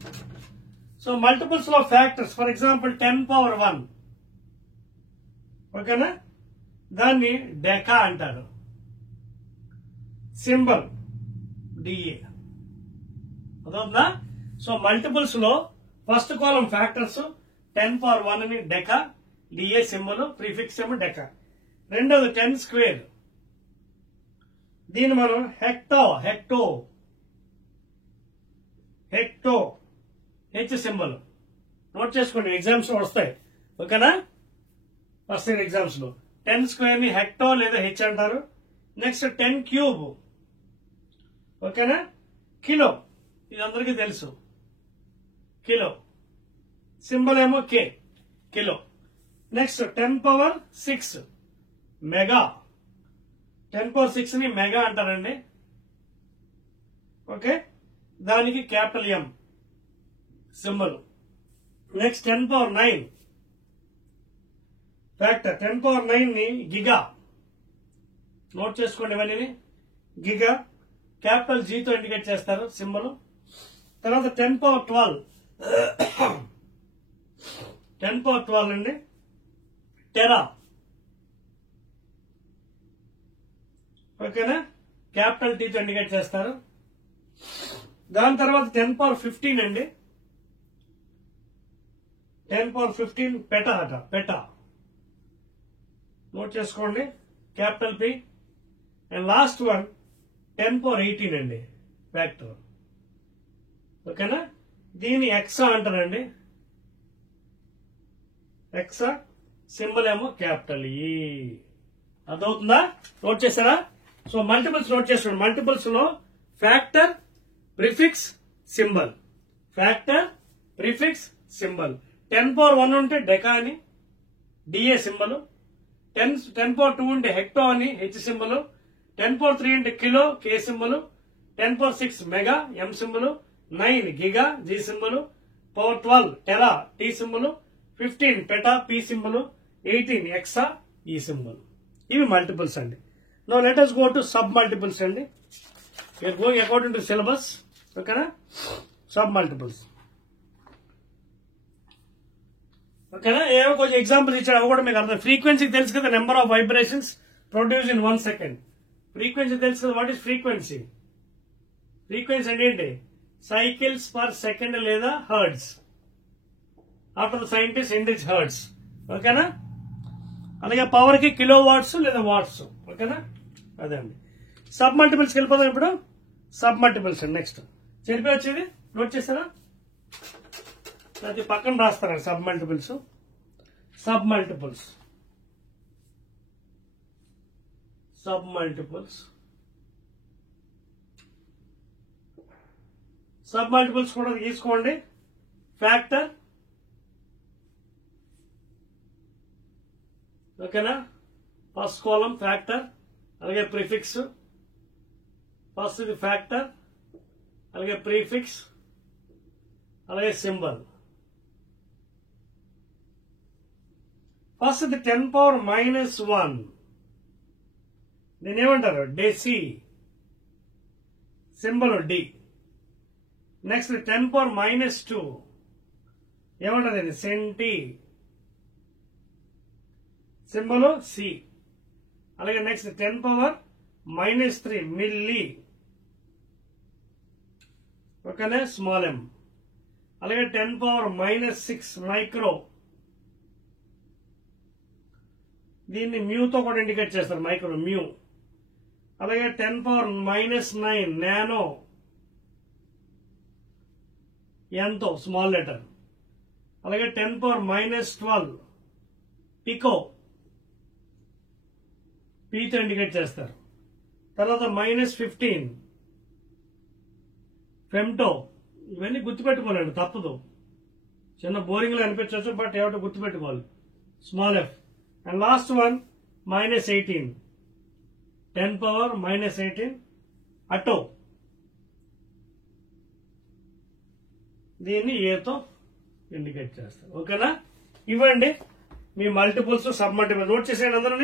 సో మల్టిపుల్స్ లో ఫ్యాక్టర్స్, ఫర్ ఎగ్జాంపుల్ 10⁻⁴, ఓకేనా, దాన్ని డెకా అంటారు. సింబల్ డిఏ, అదవుతుందా? సో మల్టిపుల్స్ లో ఫస్ట్ కాలం ఫ్యాక్టర్స్, 10⁻⁴ అని డెకా, డిఏ సింబల్, ప్రీఫిక్స్ ఏమో డెకా. రెండోది 10², దీన్ని మనం హెక్టో హెచ్ సింబల్. నోట్ చేసుకోండి, ఎగ్జామ్స్ లో వస్తాయి, ఓకేనా. ఫస్ట్ ఇయర్ ఎగ్జామ్స్ లో 10² ని హెక్టో లేదా హెచ్ అంటారు. నెక్స్ట్ 10³ ఓకేనా, కిలో, ఇది అందరికీ తెలుసు, కిలో, సింబల్ ఏమో కే, కిలో. నెక్స్ట్ 10⁶ మెగా, 10⁶ ని మెగా అంటారండి. ఓకే, దానికి capital M symbol. Next 10⁹ factor, 10⁹ ని గిగా, నోట్ చేసుకోండి ఇవన్నీ, గిగా క్యాపిటల్ జీతో ఇండికేట్ చేస్తారు సింబల్. తర్వాత 10⁻12, 10⁻12 అండి టెరా, ఓకేనా, క్యాపిటల్ టీతో ఇండికేట్ చేస్తారు. దాని తర్వాత 10⁻15 అండి, 10⁻15 పెటా అట, పెటా నోట్ చేసుకోండి, capital P. And last one 10⁻18 అండి ఫ్యాక్టర్, ఓకేనా. దీని ఎక్సా అంటారండి, ఎక్సా సింబల్ ఏమో క్యాపిటల్ ఈ. అర్థమవుతుందా? నోట్ చేశారా? సో మల్టిపుల్స్ నోట్ చేసుకోండి. మల్టిపుల్స్ లో factor, prefix, symbol, factor, prefix, symbol. 10⁻1 ఉంటే డెకా అని డిఏ సింబల్, 10⁻2 ఉంటే హెక్టో అని హెచ్ సింబల్, 10⁻3 అంటే kilo K symbol, 10⁻6 mega M symbol, 9 giga G symbol, 12 tera T symbol, 15 peta P symbol, 18 exa E symbol. ఇవి multiples అండి. Now let us go to sub multiples అండి. we are going according to syllabus, ఓకేనా. Sub multiples, ఓకేనా. ఏమో కొంచెం examples ఇచ్చాడు, అవి కూడా మీకు అర్థం. ఫ్రీక్వెన్సీ తెలుసు కదా, number of vibrations produce in 1 second. Frequency తెలుసు కదా, వాట్ ఈస్ ఫ్రీక్వెన్సీ? ఫ్రీక్వెన్సీ అంటే ఏంటి? సైకిల్స్ పర్ సెకండ్ లేదా hertz. After the scientist ఇండిచ్ hertz, ఓకేనా. అలాగే పవర్ కి కిలో వాట్స్ లేదా వాట్స్, ఓకేనా. అదే అండి. సబ్ మల్టిపుల్స్కి వెళ్ళిపోదాం ఇప్పుడు. సబ్ మల్టిపుల్స్ అండి. నెక్స్ట్ చెప్పి వచ్చేది నోట్ చేస్తారా? ప్రతి పక్కన రాస్తారా sub multiples. Sub multiples, sub multiples, sub multiples కూడా తీసుకోండి. ఫ్యాక్టర్, ఓకేనా. ఫస్ట్ కాలం ఫ్యాక్టర్, అలాగే ప్రిఫిక్స్. ఫస్ట్ ఇది ఫ్యాక్టర్, అలాగే ప్రీఫిక్స్, అలాగే సింబల్. ఫస్ట్ ఇది 10⁻−1, దీని ఏమంటారు? Deci, symbol D. నెక్స్ట్ 10⁻−2 ఏమంటారు? ఇది సెంటి, సింబల్ సి. అలాగే నెక్స్ట్ 10⁻−3 మిల్లీ, ఓకేనా, స్మాల్ ఎం. అలాగే 10⁻−6 మైక్రో, దీన్ని మ్యూతో కూడా ఇండికేట్ చేస్తారు, మైక్రో మ్యూ. అలాగే 10⁻−9 నానో, ఎంతో స్మాల్ లెటర్. అలాగే 10⁻−12 పికో, పీతో ఇండికేట్ చేస్తారు. తర్వాత -15 ఫెమ్టో. ఇవన్నీ గుర్తుపెట్టుకోవాలండి, తప్పదు. చిన్న బోరింగ్ లో అనిపించవచ్చు, బట్ ఏమిటో గుర్తుపెట్టుకోవాలి. Small F. And last one -18, 10⁻−18 అటో, దీన్ని ఏతో ఇండికేట్ చేస్తారు, ఓకేనా. ఇవ్వండి మీ మల్టిపుల్స్, సబ్ మల్టిపుల్స్. నోట్ చేసేయండి అందరూ.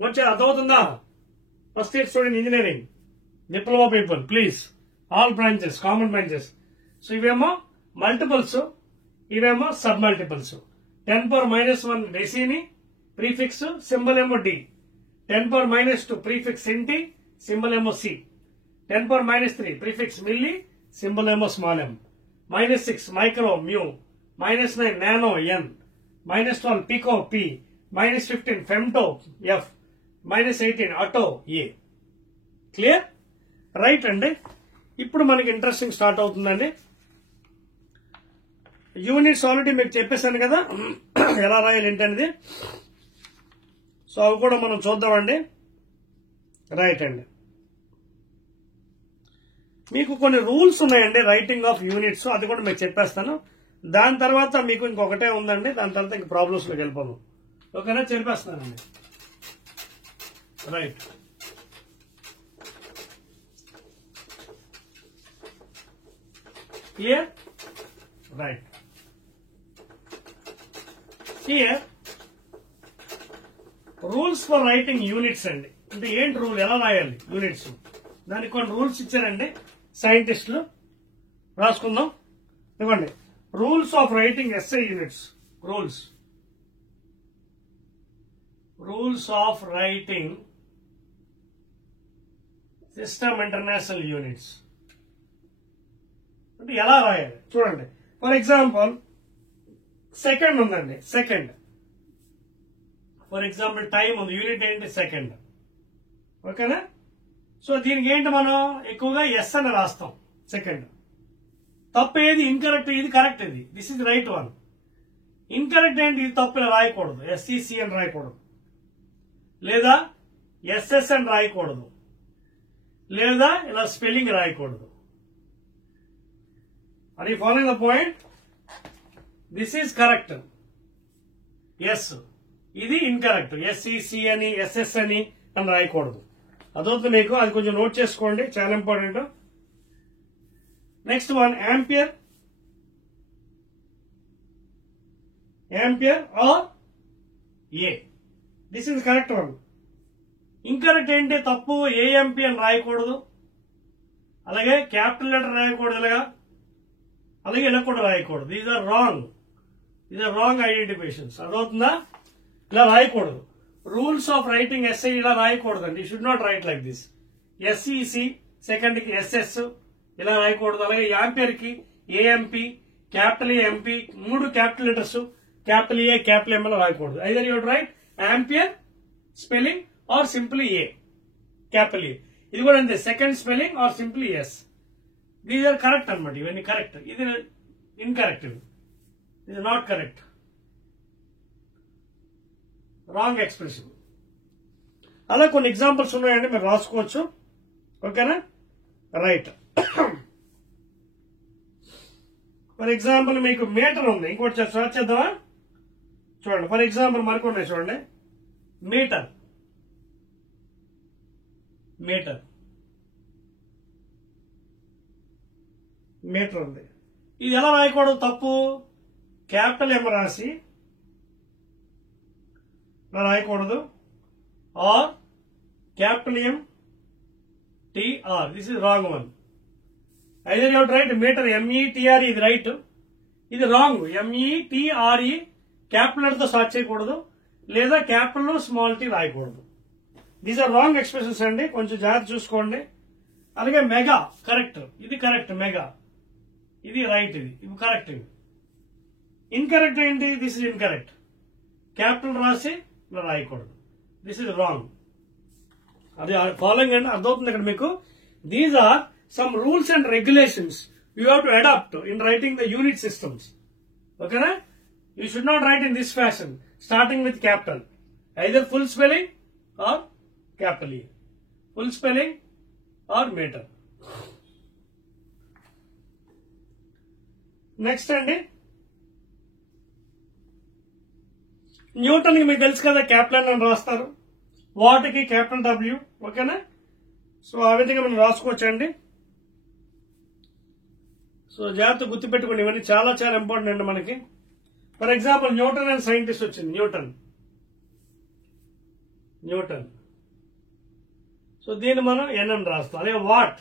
నోట్ అర్థమవుతుందా? First year student engineering, diploma people, please, all branches, common branches. So ఇవేమో మల్టిపుల్స్, ఇవేమో సబ్ మల్టిపుల్స్. 10⁻−1 డెసిని, ప్రీఫిక్స్, సింబల్ ఏమో డి. 10⁻−2 ప్రీఫిక్స్ ఇంటి, సింబల్ ఏమో సి. 10⁻−3 ప్రీఫిక్స్ మిల్లీ, సింబల్ ఏమో స్మాల్ ఎం. -6 మైక్రో మ్యూ, -9 నానో ఎన్, -12 pico P, -15 femto F, -18 అటో ఏ. Clear? Right అండి. ఇప్పుడు మనకి ఇంట్రెస్టింగ్ స్టార్ట్ అవుతుందండి. యూనిట్స్ ఆల్రెడీ మీకు చెప్పేశాను కదా ఎలా రాయాలి ఏంటనేది. సో అవి కూడా మనం చూద్దామండి. రైట్ అండి. మీకు కొన్ని రూల్స్ ఉన్నాయండి రైటింగ్ ఆఫ్ యూనిట్స్, అది కూడా మీకు చెప్పేస్తాను. దాని తర్వాత మీకు ఇంకొకటే ఉందండి, దాని తర్వాత ఇంక ప్రాబ్లమ్స్ లోకి వెళ్ళిపోను. ఓకేనా, చెప్పేస్తానండి. Right, clear? Right, here rules for writing units అండి. అంటే ఏంటి రూల్, ఎలా రాయాలి యూనిట్స్, దానికి కొన్ని రూల్స్ ఇచ్చారండి సైంటిస్టులు. రాసుకుందాం. ఇవ్వండి, rules of writing SI units. Rules of writing system international units. అంటే ఎలా రాయాలి చూడండి. ఫర్ ఎగ్జాంపుల్ సెకండ్ ఉందండి, సెకండ్. ఫర్ ఎగ్జాంపుల్ టైం ఉంది, యూనిట్ ఏంటి సెకండ్. ఓకేనా? సో దీనికి ఏంటి, మనం ఎక్కువగా ఎస్ అని రాస్తాం. సెకండ్ తప్పు ఏది, ఇన్కరెక్ట్, ఇది కరెక్ట్, ఇది this is right one. Incorrect ఏంటి, ఇది తప్పు, ఇలా రాయకూడదు. ఎస్ఈసి అని రాయకూడదు, లేదా ఎస్ఎస్ అని రాయకూడదు, లేదా ఇలా స్పెల్లింగ్ రాయకూడదు. Are you following the point? This is correct, S. ఇది ఇన్కరెక్ట్, ఎస్ఈసి అని ఎస్ఎస్ అని రాయకూడదు. అదొద్దు మీకు, అది కొంచెం నోట్ చేసుకోండి, చాలా important. Next one, ampere or A. This is correct one. Incorrect ఏంటి, తప్పు, ఏఎంపీ అని రాయకూడదు, అలాగే క్యాపిటల్ లెటర్ రాయకూడదు, అలాగే ఇలా కూడా రాయకూడదు. These are wrong identifications. అదవుతుందా? ఇలా రాయకూడదు. రూల్స్ ఆఫ్ రైటింగ్ ఎస్ఐ ఇలా రాయకూడదండి. You should not write like this. SEC, second కి ఎస్ఎస్ ఇలా రాయకూడదు. అలాగే యాంపియర్ కి AMP, capital MP, 3 capital letters, capital A, capital M ఇలా రాయకూడదు. Either you write ampere spelling or simply A, capital A. ఇది కూడా అంతే, second spelling or simply S. These are correct అనమాట. ఇవన్నీ కరెక్ట్. ఇది ఇన్కరెక్ట్, ఇది నాట్ కరెక్ట్, రాంగ్ ఎక్స్ప్రెషన్. అలా కొన్ని ఎగ్జాంపుల్స్ ఉన్నాయండి, మీరు రాసుకోవచ్చు. ఓకేనా? రైట్. ఫర్ ఎగ్జాంపుల్ మీకు మీటర్ ఉంది, ఇంకోటి సర్చ్ చేద్దామా? చూడండి, ఫర్ ఎగ్జాంపుల్ మనకు ఉన్నాయి చూడండి. మీటర్ ఉంది. ఇది ఎలా రాయకూడదు, తప్పు, క్యాపిటల్ ఎం రాసి రాయకూడదు, or capital M TR. This is wrong one. Either you write metre METR, ఇది రైట్, ఇది రాంగ్. ఎంఈటిఆర్ఈ క్యాపిటల్ లెటర్ తో స్టార్ట్ చేయకూడదు, లేదా క్యాపిటల్ స్మాల్ టీ రాయకూడదు. దీస్ ఆర్ రాంగ్ ఎక్స్ప్రెషన్స్ అండి, కొంచెం జాగ్రత్త చూసుకోండి. అలాగే మెగా కరెక్ట్, ఇది కరెక్ట్, మెగా ఇది రైట్, ఇది కరెక్ట్. ఇన్కరెక్ట్ ఏంటి, దిస్ ఇస్ ఇన్కరెక్ట్, క్యాపిటల్ రాసి రాయకూడదు. This is wrong. అది ఫాలోయింగ్ అండి, అర్థమవుతుంది ఇక్కడ మీకు. These are some rules and regulations you have to adapt in writing the unit systems. ఓకేనా? You should not write in this fashion, starting with capital, either full spelling or capital E, full spelling or meter. Next అండి, Newton కి మీకు తెలుసు కదా, capital అని రాస్తారు, వాటికి capital W. ఓకేనా? సో ఆ విధంగా మనం రాసుకోవచ్చండి. సో జాగ్రత్త గుర్తుపెట్టుకోండి, ఇవన్నీ చాలా చాలా ఇంపార్టెంట్ అండి మనకి. For example Newton and scientist వచ్చింది, న్యూటన్. సో దీన్ని మనం ఎన్ అని రాస్తాం. అదే వాట్,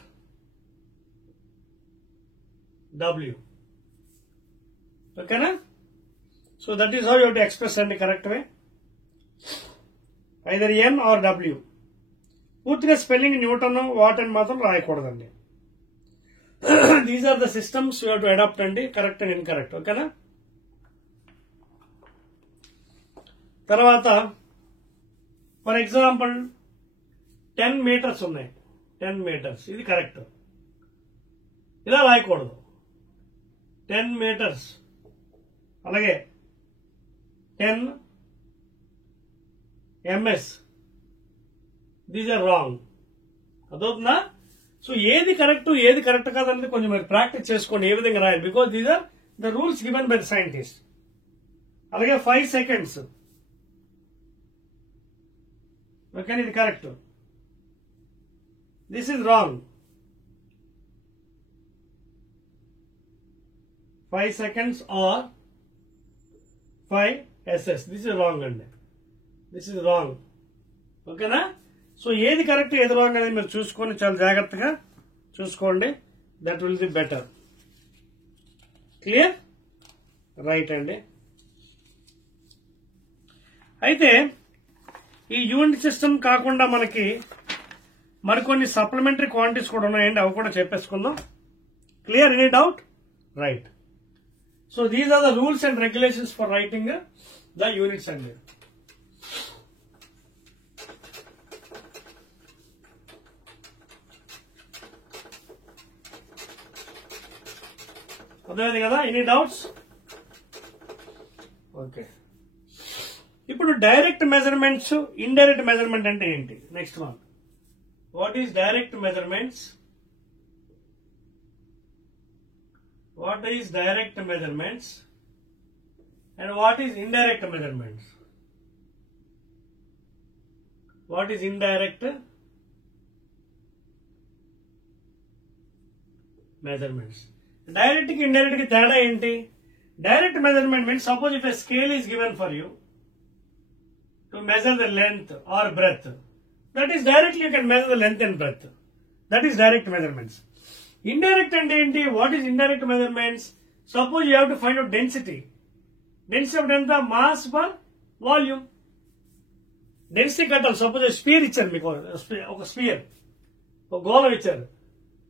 డబ్ల్యూ. ఓకేనా? So that is how you have to express అండి correct way, either N or W. పూర్తిగా స్పెల్లింగ్ న్యూటన్, వాట్ అని మాత్రం రాయకూడదండి. These are the systems you have to adapt అండి, కరెక్ట్ అండ్ ఇన్కరెక్ట్. ఓకేనా? తర్వాత ఫర్ ఎగ్జాంపుల్ 10 మీటర్స్ ఉన్నాయి, 10 metres, ఇది కరెక్ట్, ఇలా రాయకూడదు. 10 మీటర్స్, అలాగే 10 ms, దీస్ ఆర్ రాంగ్. అదవుతుందా? సో ఏది కరెక్ట్ కాదనేది కొంచెం మీరు ప్రాక్టీస్ చేసుకోండి ఏ విధంగా రాయాలి, because these are the rules given by the scientist. అలాగే 5 seconds, ఓకే, ఇది correct, this is wrong. 5 seconds or 5 SS, this is wrong అండి, దిస్ ఇస్ రాంగ్. ఓకేనా? సో ఏది కరెక్ట్ ఏది రాంగ్ అనేది మీరు చూసుకొని చాలా జాగ్రత్తగా చూసుకోండి, that will be better. Clear? Right అండి. అయితే ఈ యూనిట్ సిస్టమ్ కాకుండా మనకి మరికొన్ని సప్లిమెంటరీ క్వాంటిటీస్ కూడా ఉన్నాయండి, అవి కూడా చెప్పేసుకుందాం. Clear? Any doubt? Right. So these are the rules and regulations for writing the units అండి. అర్థమైంది కదా? Any doubts? ఓకే. ఇప్పుడు డైరెక్ట్ మెజర్మెంట్స్, ఇండైరెక్ట్ మెజర్మెంట్ అంటే ఏంటి? Next one, what is direct measurements, what is direct measurements and what is indirect measurements? What is indirect measurements? Direct ki indirect ki teda enti? Direct measurement means, suppose if a scale is given for you to measure the length or breadth, that is directly you can measure the length and breadth. That is direct measurements. Indirect and enti? What is indirect measurements? Suppose you have to find out density. Density of ఎంత? Mass per volume. Density కట్టాలి. Suppose a sphere ఇచ్చారు మీకు, ఒక spear, ఒక గోళం ఇచ్చారు.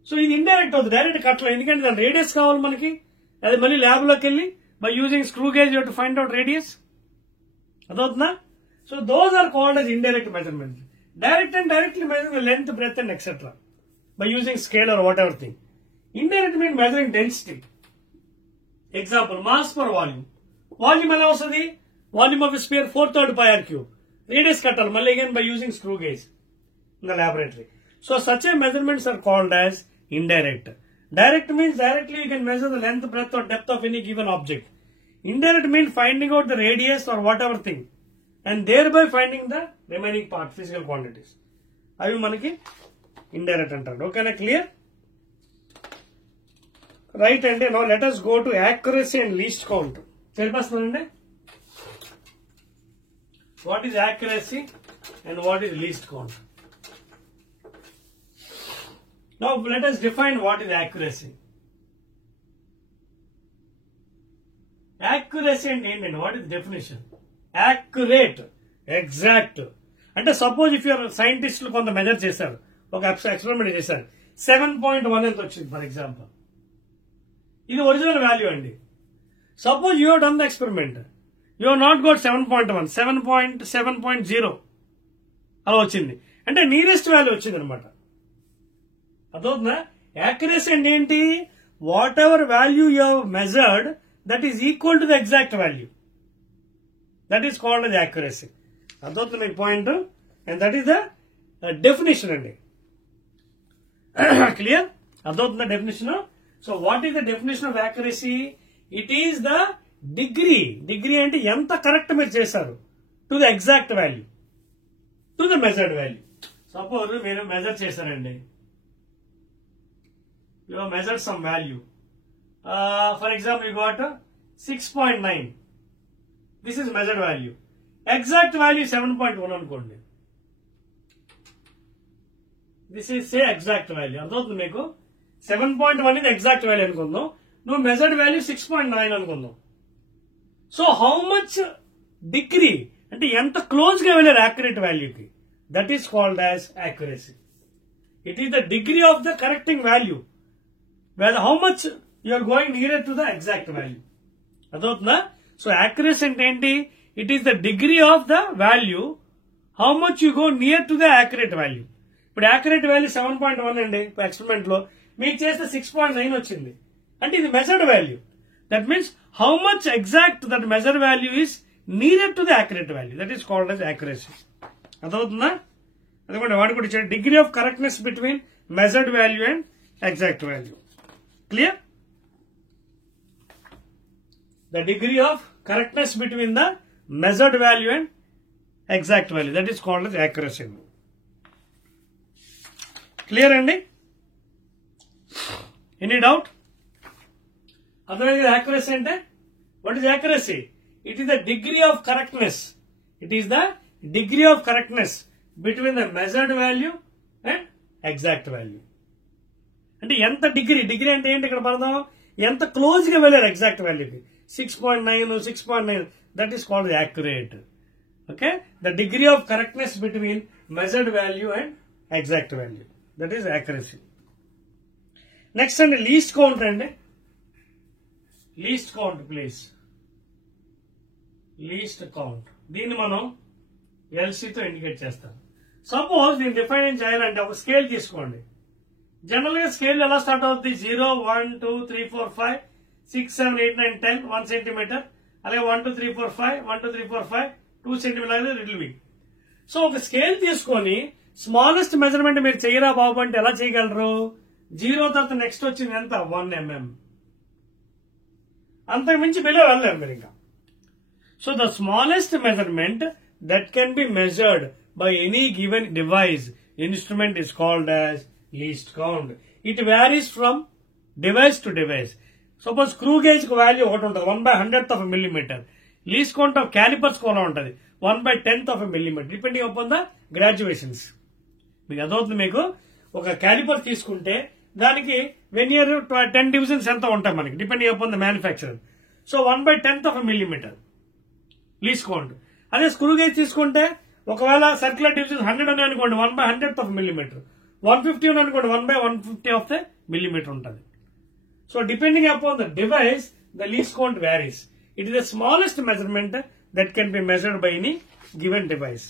So ఇది indirect అవుతుంది, డైరెక్ట్ కట్టలేదు, ఎందుకంటే దాని రేడియస్ కావాలి మనకి. అది మళ్ళీ ల్యాబ్ లోకి వెళ్ళి by using screw gauge you to find out radius. అదవుతుందా? So those are called as indirect measurements. Direct and directly measure the length, breadth and etc. by using scale or whatever thing. Indirect means measuring density. Example, mass per volume. Volume ఎలా వస్తుంది? Volume of a sphere 4/3 pi r cube. Radius కట్టాలి మళ్ళీ again by using screw gauge in the laboratory. So such a measurements are called as indirect. Direct means directly you can measure the length, breadth or depth of any given object. Indirect means finding out the radius or whatever thing and thereby finding the remaining part, physical quantities. అవి మనకి indirect అంటారు. ఓకేనా? Clear? Right అండి. Now let us go to accuracy and least count. తెలిపేస్తున్నానండి what is accuracy and what is least count. Now let us define what is accuracy. Accuracy అంటే ఏంటండి? What is definition? Accurate, exact. అంటే suppose if you're సైంటిస్టులు కొంత measure చేశారు, ఒక experiment చేశారు, 7.1 ఎంత వచ్చింది ఫర్ ఎగ్జాంపుల్, ఇది ఒరిజినల్ వాల్యూ అండి. Suppose you have done the experiment, you have not goat 7.1, 7.0 అలా వచ్చింది, అంటే నియరెస్ట్ వాల్యూ వచ్చింది అనమాట. అదవుతుందా? యాక్యురసీ అంటే ఏంటి? Whatever value you have measured that is equal to the exact value, that is called as accuracy. అదవుతుంది మీకు point, and that is the definition అండి. క్లియర్? అదవుతుందా definition? So what is the definition of accuracy? It is the degree. Degree అంటే ఎంత correct మీరు చేశారు to the exact value, to the measured value. Suppose మీరు measure చేశారండి, you have measured some value. For example, you got 6.9. This is measured value. Exact value 7.1 అనుకోండి. This is say exact value. అర్థమవుతుంది మీకు? 7.1 ఇది exact value అనుకుందాం, నువ్వు measured value 6.9 అనుకుందాం. So how much degree అంటే ఎంత క్లోజ్ గా వెళ్ళారు యాక్యురేట్ వాల్యూకి, that is called as accuracy. It is the degree of the correcting value, whether how much you are going nearer to the exact value. అదవుతుందా? So accuracy అంటే ఏంటి? It is the degree of the value, how much you go near to the accurate value. ఇప్పుడు accurate value 7.1 అండి, experiment లో మీకు చేస్తే 6.9 వచ్చింది, అంటే ఇది measured value. That means how much exact that measured value is near to the accurate value, that is called as accuracy. అదవుతుందా? అదొకటి వాడు కూడా ఇచ్చాడు, degree of correctness between measured value and exact value. Clear? The degree of correctness between the measured value and exact value, that is called as accuracy. Clear, Andy? Any doubt? Otherwise, accuracy ante, what is accuracy? It is the degree of correctness. It is the degree of correctness between the measured value and exact value. అంటే ఎంత degree అంటే ఏంటి ఇక్కడ పడదాం, ఎంత close గా వెళ్ళారు exact వాల్యూకి. 6.9, 6.9, that is called accurate. Okay, the degree of correctness between measured value and exact value, that is accuracy. Next అండి లీస్ట్ కౌంట్ అండి. Least count please. Least count దీన్ని మనం ఎల్సీతో ఇండికేట్ చేస్తాం. సపోజ్ దీన్ని డిఫైన్ చేయాలంటే ఒక స్కేల్ తీసుకోండి. జనరల్ గా స్కేల్ ఎలా స్టార్ట్ అవుతుంది? 0, 1, 2, 3, 4, 5, 6, 7, 8, 9, 10, 1 సెంటీమీటర్. అలాగే 1, 2, 3, 4, 5, 1, 2, 3, 4, 5, 2 సెంటీమీటర్ లిటిల్ బిగ్. సో ఒక స్కేల్ తీసుకొని స్మాలెస్ట్ మెజర్మెంట్ మీరు చేయరా బాబు అంటే ఎలా చేయగలరు? 0 తర్వాత నెక్స్ట్ వచ్చింది ఎంత? 1 mm. అంతకు మించి బిలో వెళ్ళలేరు మీరు ఇంకా. So the smallest measurement that can be measured by any given device instrument is called as least count. It varies from device to device. Suppose screw gauge ku value ఒకటి ఉంటుంది, 1/100th of a millimeter. Least count of calipers కూడా ఉంటుంది, 1/10th of a millimeter, depending upon the graduations. మీకు అదవుతుంది. మీకు ఒక calliper తీసుకుంటే దానికి veneer 10 divisions ఎంత ఉంటాయి మనకి, depending upon the manufacturer. So 1/10th of a millimeter least count. అదే స్క్రూ గేజ్ తీసుకుంటే ఒకవేళ సర్క్యులర్ డివిజన్ 100 ఉన్నాయి అనుకోండి, 1/100th of a millimeter. 150 ఉన్నాయి అనుకోండి, 1/150 of the millimeter ఉంటుంది. So depending upon the device the least count varies. It is the smallest measurement that can be measured by any given device.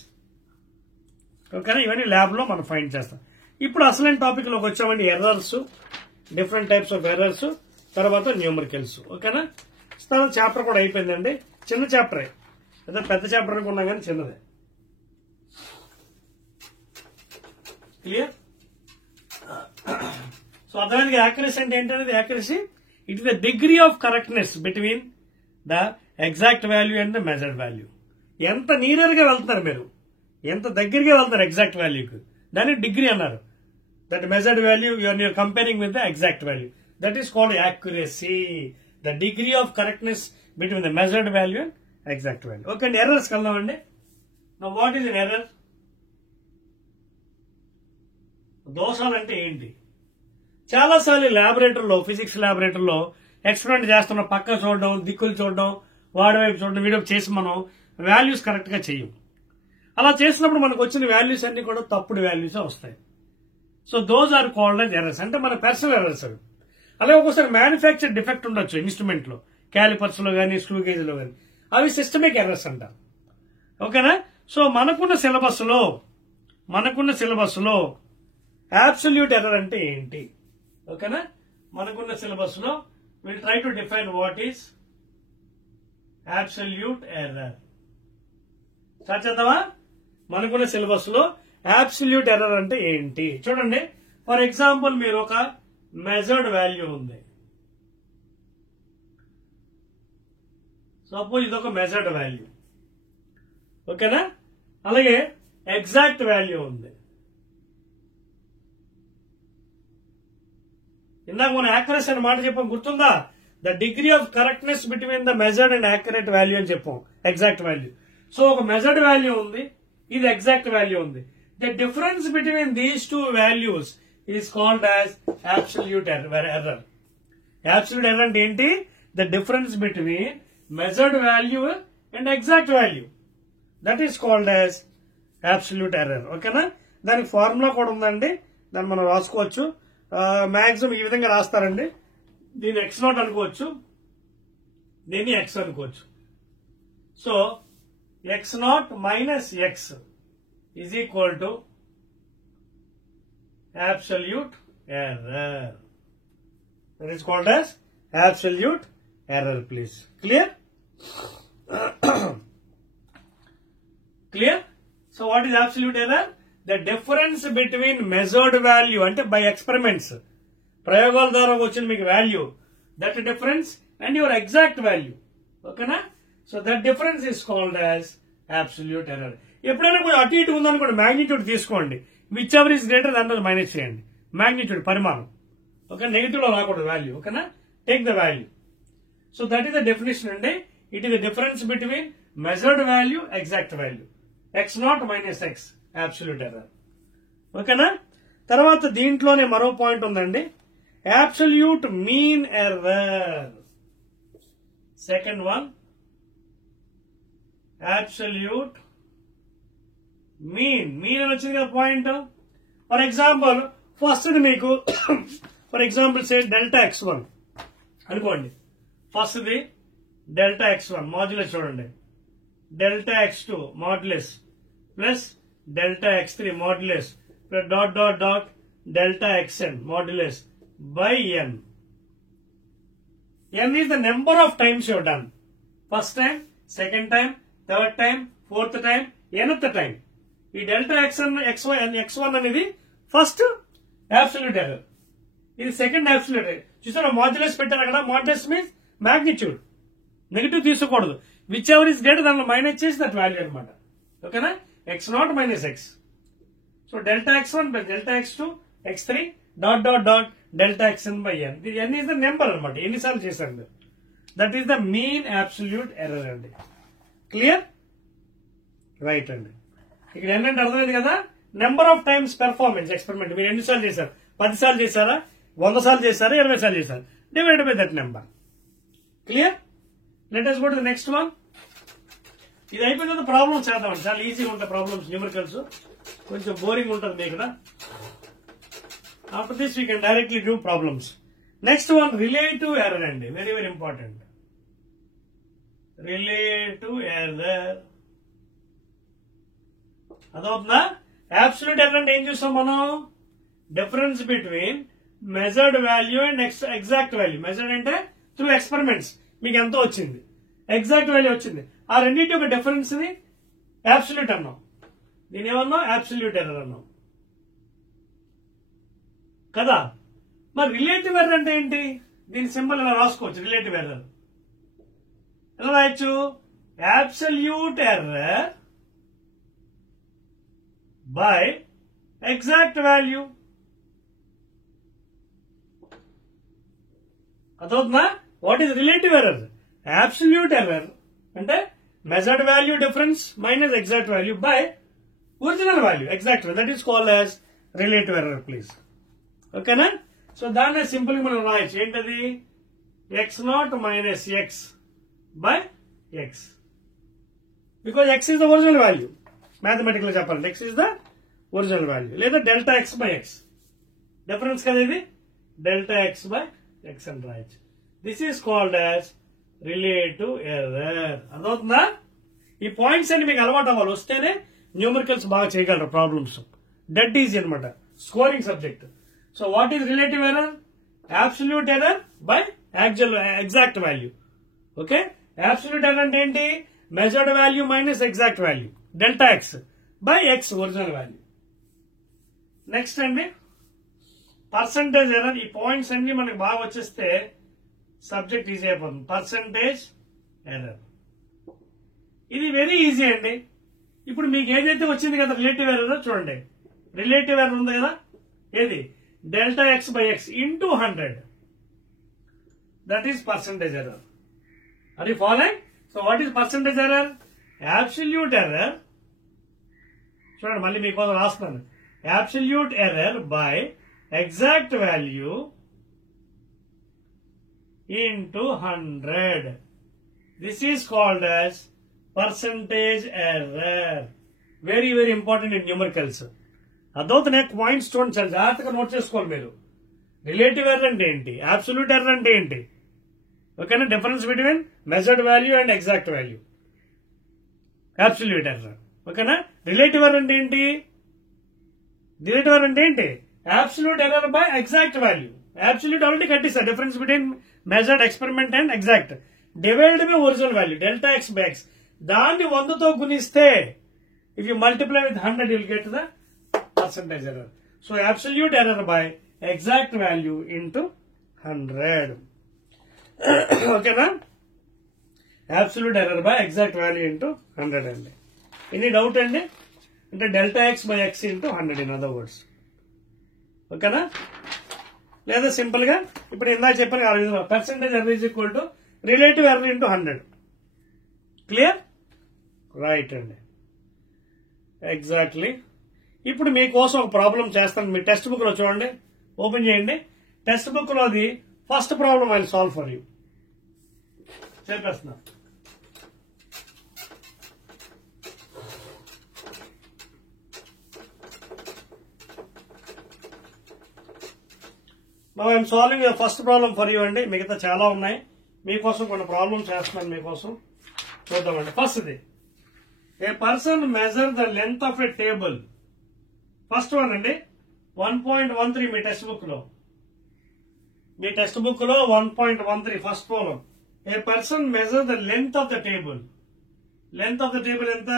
ఓకేనా? ఇవన్నీ lab లో మనం find చేస్తాం. ఇప్పుడు అసలైన టాపిక్ లోకి వచ్చామండి. Errors, different types of errors, తర్వాత న్యూమరికల్స్. ఓకేనా? తర్వాత చాప్టర్ కూడా అయిపోయిందండి. చిన్న చాప్టరే, అదే పెద్ద చాప్టర్ అనుకున్నా కానీ చిన్నదే. క్లియర్? సో అర్థమైంది. యాక్యురసీ అంటే ఏంటనేది, accuracy it is the degree of correctness between the exact value and the measured value. ఎంత నియర్ గా వెళ్తున్నారు మీరు, ఎంత దగ్గరగా వెళ్తారు ఎగ్జాక్ట్ వాల్యూకి, దాన్ని డిగ్రీ అన్నారు. That measured value you're comparing with the exact value, that is called accuracy. The degree of correctness between the measured value and exact value. Okay అండి, ఎర్రర్స్ వెళ్దామండి. Now what is an error? దోషాలు అంటే ఏంటి? చాలాసార్లు ల్యాబొరేటరీలో, physics ల్యాబొరేటరీలో experiment చేస్తున్న పక్క చూడడం, దిక్కులు చూడడం, వాడి వైపు చూడడం, వీడియో చేసి మనం వాల్యూస్ కరెక్ట్ గా చెయ్యం. అలా చేసినప్పుడు మనకు వచ్చిన వాల్యూస్ అన్ని కూడా తప్పుడు వాల్యూస్ వస్తాయి. So those are called as errors. అంటే మన పర్సనల్ ఎర్రర్స్ అవి. అలాగే ఒక్కోసారి మ్యానుఫ్యాక్చర్ డిఫెక్ట్ ఉండొచ్చు ఇన్స్ట్రుమెంట్ లో, క్యాలిపర్స్ లో కానీ స్క్రూ గేజ్ లో కానీ, అవి సిస్టమిక్ ఎర్రర్స్ అంటారు. ఓకేనా? సో మనకున్న సిలబస్ లో అబ్సల్యూట్ ఎర్రర్ అంటే ఏంటి? ఓకేనా? మనకున్న సిలబస్ లో will try to define what is absolute error. Start చేద్దామా? మనకున్న సిలబస్ లో అబ్సల్యూట్ ఎర్రర్ అంటే ఏంటి చూడండి. ఫర్ ఎగ్జాంపుల్ మీరు ఒక మెజర్డ్ వాల్యూ ఉంది. సపోజ్ ఇదొక మెజర్డ్ వాల్యూ. ఓకేనా? అలాగే ఎగ్జాక్ట్ వాల్యూ ఉంది. ఇందాక మనం యాక్యురసీ అనే మాట చెప్పాం, గుర్తుందా? The degree of correctness between the measured and accurate value అని చెప్పాం, ఎగ్జాక్ట్ వాల్యూ. సో ఒక మెజర్డ్ వాల్యూ ఉంది, ఇది ఎగ్జాక్ట్ వాల్యూ ఉంది. The difference between these two values is called as absolute error. Absolute error అంటే ఏంటి? The difference between measured value and exact value, that is called as absolute error. ఓకేనా? దానికి formula కూడా ఉందండి, దాన్ని మనం రాసుకోవచ్చు. మాక్సిమం ఈ విధంగా రాస్తారండి. దీన్ని x0 అనుకోవచ్చు, దీన్ని x అనుకోవచ్చు. So x0 minus x is equal to absolute error. That is called as absolute error, please. Clear? Clear? So what is absolute error? The difference between measured value అంటే by experiments, ప్రయోగాల ద్వారా వచ్చిన మీకు value, that difference and your exact value. ఓకేనా? So that difference is called as absolute error. ఎప్పుడైనా కొంచెం అటు ఇటు ఉందనుకోండి, మ్యాగ్నిట్యూడ్ తీసుకోండి, విచ్ ఎవర్ ఇస్ గ్రేటర్ దాంట్లో మైనస్ చేయండి. మ్యాగ్నిట్యూడ్ పరిమాణం, ఓకే, నెగిటివ్ లో రాకూడదు వాల్యూ. ఓకేనా? Take the value. So that is the definition అండి. It is the difference between measured value, exact value. x0 minus x absolute error. ఓకేనా? తర్వాత దీంట్లోనే మరో పాయింట్ ఉందండి, absolute mean error. Second one, absolute mean. Mean అని వచ్చింది కదా point. For example first మీకు for example say delta x1 అనుకోండి. First the delta x1 modulus చూడండి, delta x2 modulus plus delta x3 modulus plus dot dot dot delta xn modulus by n. n is the number of times you have done. First time, second time, third time, fourth time, nth time. ఈ delta x1 అనేది first absolute error, ఇది second absolute error. చూసారా modulus పెట్టారు అక్కడ. Modulus means magnitude, negative తీసుకోకూడదు. Which ever is greater దానిలో minus చేసి that value అనమాట. ఓకేనా? x0 minus x. So delta x1 plus delta x2 x3 dot dot dot delta xn by n. n is the number అనమాట, ఎన్నిసార్లు చేశారు మీరు. That is the mean absolute error అండి. Clear? Right అండి. ఇక్కడ ఏంటంటే అర్థమైంది కదా, number of times performance experiment మీరు ఎన్నిసార్లు చేశారు, 10 సార్లు చేశారా, 100 సార్లు చేశారా, 20 సార్లు చేశారు, divide by that number. Clear? Let us go to the next one. ఇది అయిపోయిన తర్వాత ప్రాబ్లమ్స్ చేద్దామండి. చాలా ఈజీగా ఉంటాయి ప్రాబ్లమ్స్, న్యూమరికల్స్. కొంచెం బోరింగ్ ఉంటుంది మీకు కదా. After this we can directly do problems. Next one relative error అండి, very very important. Relative error అదవుతుందా? అబ్సల్యూట్ ఎర్రర్ అంటే ఏం చూస్తాం మనం, difference between measured value and exact value. Measured అంటే త్రూ ఎక్స్పెరిమెంట్స్ మీకు ఎంతో వచ్చింది, ఎగ్జాక్ట్ వాల్యూ వచ్చింది. ఆ రెండింటి యొక్క డిఫరెన్స్ ని అబ్సల్యూట్ అన్నాం. దీని ఏమన్నాం? అబ్సల్యూట్ ఎర్రర్ అన్నాం కదా. మరి రిలేటివ్ ఎర్రర్ అంటే ఏంటి? దీని సింబల్ ఇలా రాసుకోవచ్చు. రిలేటివ్ ఎర్రర్ ఎలా రాయొచ్చు? Absolute error by exact value. అదవుతుందా? What is relative error? Absolute error అంటే measured value difference minus exact value by original value, exact value. That is called as relative error please. ఓకేనా? So దాన్ని simple గా మనం రాయొచ్చు. ఏంటది? x0 minus x by x. Because x is the original value. Mathematical చెప్పాలంటే x is the original value. లేదా delta x by x difference కదా ఇది, డెల్టా x బై x అని రాయొచ్చు. This is called as relative error. అర్థమవుతుందా? ఈ points అన్ని మీకు అలవాటు అవ్వాలి, వస్తేనే న్యూమరికల్స్ బాగా చేయగలరు ప్రాబ్లమ్స్. డెడ్ ఈజీ అనమాట, scoring subject. So what is relative error? Absolute error by exact value. Okay, absolute error అంటే ఏంటి? Measured value minus exact value, delta x by x original value. Next అండి percentage error. ఈ points అన్ని మనకి బాగా వచ్చేస్తే subject easy అయిపోతుంది. Percentage error ఇది వెరీ ఈజీ అండి. ఇప్పుడు మీకు ఏదైతే వచ్చింది కదా రిలేటివ్ ఎర్రర్, చూడండి రిలేటివ్ ఎర్రర్ ఉంది కదా, ఏది? Delta x by x into 100. That is percentage error. Are you following? So what is percentage error? Absolute error. చూడండి మళ్ళీ మీకోసం రాస్తున్నాను. Absolute error by exact value into 100. This is called as percentage error. Very very important in numericals. అదవుతున్నాయి points చూడండి, చాలా జాగ్రత్తగా note చేసుకోవాలి మీరు. రిలేటివ్ ఎర్రర్ అంటే ఏంటి, అబ్సల్యూట్ ఎర్రర్ అంటే ఏంటి, ఓకేనా? Difference between measured value and exact value, absolute error. ఓకేనా? రిలేటివ్ ఎర్రర్ అంటే ఏంటి? రిలేటివ్ ఎర్రర్ అంటే ఏంటి? Absolute error by exact value. Absolute already కట్టిస్తారు, difference between measured experiment and exact divide by original value delta x by x. దాన్ని 100తో గుణిస్తే if you multiply with 100 you'll get the percentage error. So absolute error by exact value into 100. Okay na? Absolute error by exact value into 100 అండి. Any doubt అండి? అంటే delta x by x into 100 in other words. ఓకేనా? లేదా simple గా ఇప్పుడు ఇందాక చెప్పిన percentage error is equal to relative error into 100. Clear? Right అండి. ఎగ్జాక్ట్లీ. ఇప్పుడు మీకోసం ఒక ప్రాబ్లం చేస్తాను. మీ టెక్స్ట్ బుక్ లో చూడండి, ఓపెన్ చేయండి. టెక్స్ట్ బుక్ లోది first problem I solve for you. చెప్పేస్తున్నా. Now I am solving the first problem for you అండి. మిగతా చాలా ఉన్నాయి. మీకోసం కొన్ని ప్రాబ్లమ్స్ చేస్తున్నాను మీకోసం. చూద్దామండి. First the, A person measure the length of a table. First one అండి 1.13 మీ టెక్స్ట్ బుక్ లో. మీ టెక్స్ట్ బుక్ లో 1.13 first problem. A person measure the length of the table. Length of the table ఎంత?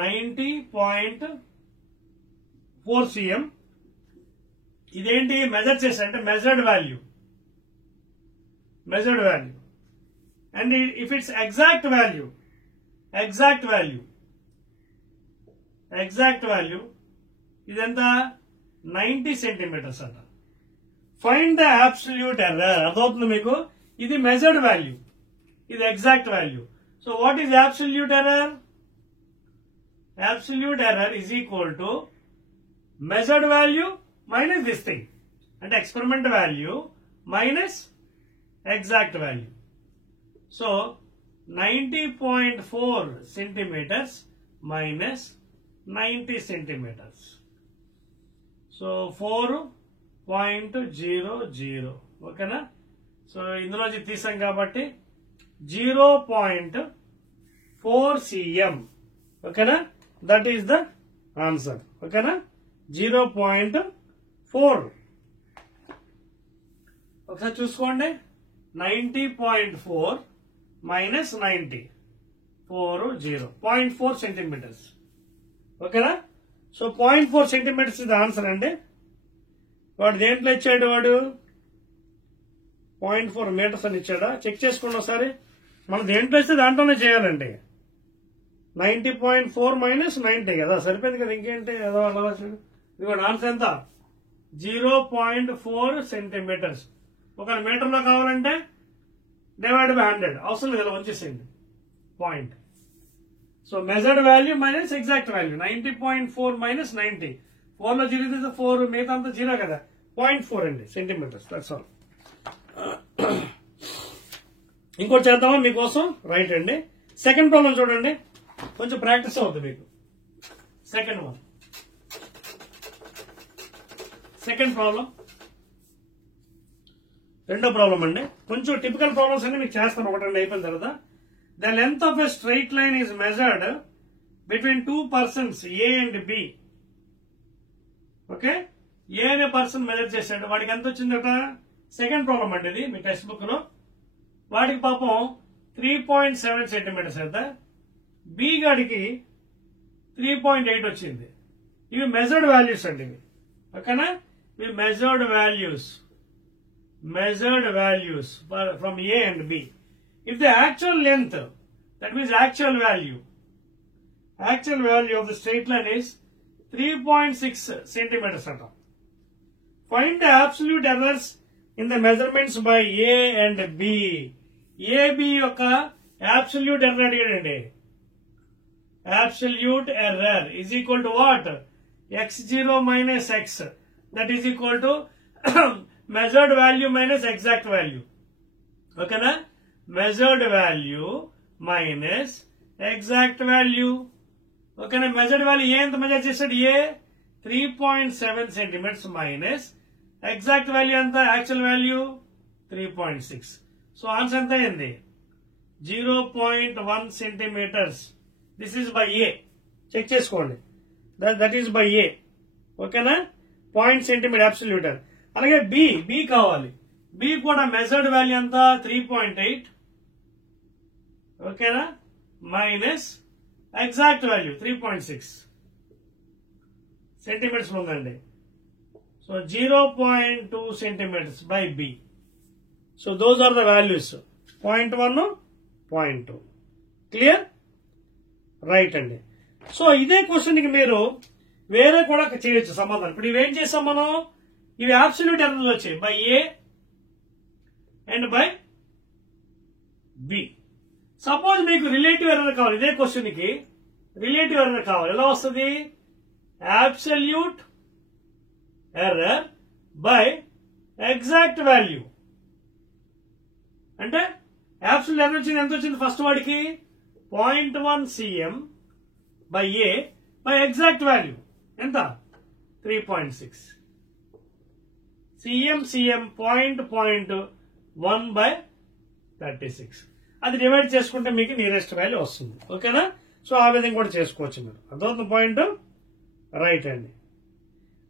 90.4 cm. ఇదేంటి measure చేసా అంటే measured value. And if it's exact value ఇదెంత? 90 centimetres అంట. Find the absolute error. అర్థమవుతుంది మీకు? ఇది మెజర్డ్ వాల్యూ, ఇది exact value. So what is absolute error? Absolute error is equal to measured value minus this thing, and experiment value minus exact value. So 90.4 centimeters minus 90 centimeters. So 4.00. Okay na? So ఇందులో తీసాం కాబట్టి 0.4 cm. Okay na? That is the answer. Okay na? 0.4. ఒకసారి చూసుకోండి. 90.4 minus 90 0.4 centimetres. ఓకేనా? So 0.4 centimetres ఇది answer అండి. వాడు దేంట్లో ఇచ్చాడు? వాడు 0.4 మీటర్స్ అని ఇచ్చాడా? చెక్ చేసుకోండి ఒకసారి. మనం దేంట్లో ఇస్తే దాంట్లోనే చేయాలండి. 90.4 మైనస్ 90 కదా, సరిపోయింది కదా. ఇంకేంటి ఏదో అలా చూడు. ఇది ఆన్సర్ ఎంత? 0.4 సెంటీమీటర్స్. ఒక మీటర్లో కావాలంటే డివైడ్ బై 100. అవసరం లేదు, ఇలా వచ్చేసింది point. So measured value minus exact value. 90.4 minus 90. 4లో 0 తీస్తే 4, మిగతా అంతా 0 కదా. 0.4 అండి సెంటీమీటర్స్. That's all. ఇంకోటి చేద్దామా మీకోసం? రైట్ అండి. సెకండ్ ప్రాబ్లం చూడండి, కొంచెం ప్రాక్టీస్ అవుతుంది మీకు. సెకండ్ ప్రాబ్లం, రెండో ప్రాబ్లం అండి. కొంచెం టిపికల్ ప్రాబ్లమ్స్ అన్ని మీకు చేస్తాను. ఒకటి అయిపోయిన తర్వాత, the length of a straight line is measured between 2 persons A and B. Okay, A అనే పర్సన్ మెజర్ చేశాడు. వాడికి ఎంత వచ్చిందట? సెకండ్ ప్రాబ్లం అండి ఇది మీ టెక్స్ట్ బుక్ లో. వాడికి పాపం 3.7 సెంటీమీటర్స్ ఎంత. బి గాడికి 3.8 వచ్చింది. ఇవి మెజర్డ్ వాల్యూస్ అండి ఇవి. ఓకేనా? ఇవి measured values from A and B. If the actual length, that means actual value of the straight line is 3.6 centimeters. Find the absolute errors in the measurements by A and B. AB యొక్క absolute error అడిగాడండి. Absolute error is equal to what? x0 minus x. That is equal to measured value minus exact value. Okay na? Measured value minus exact value. Okay na? Measured value ఏ ఎంత measure చేసాడు? A 3.7 centimeters minus exact value ఎంత? Actual value 3.6. So answer ఎంత అయింది? 0.1 centimeters. This is by A. Check చేసుకోండి. That is by A. ఓకేనా? 0.1 centimeter absolute. అలాగే B కావాలి. B కూడా మెజర్డ్ వాల్యూ ఎంత? 3.8. ఓకేనా? Minus exact value 3.6. సెంటీమీటర్స్ ఉందండి. So 0.2 centimeters by B. So those are the values. 0.1, 0.2. Clear? Right అండి. So ఇదే క్వశ్చన్ కి మీరు వేరే కూడా చేయొచ్చు సమాధానం. ఇప్పుడు ఇవేం చేసాం మనం, ఇవి అబ్సల్యూట్ ఎర్రర్లు వచ్చాయి by A and by B. Suppose మీకు రిలేటివ్ ఎర్రర్ కావాలి, ఇదే క్వశ్చన్ కి రిలేటివ్ ఎర్రర్ కావాలి. ఎలా వస్తుంది? Absolute error by exact value. అంటే అబ్సల్యూట్ ఎర్రర్ వచ్చింది, ఎంత వచ్చింది ఫస్ట్ వాడికి? 0.1 cm by A by exact value ఎంత? 3.6 cm. 0.1 బై 36. అది డివైడ్ చేసుకుంటే మీకు నియరెస్ట్ వాల్యూ వస్తుంది. ఓకేనా? సో ఆ విధంగా కూడా చేసుకోవచ్చు మీరు. అర్థమవుతుంది పాయింట్? రైట్ అండి.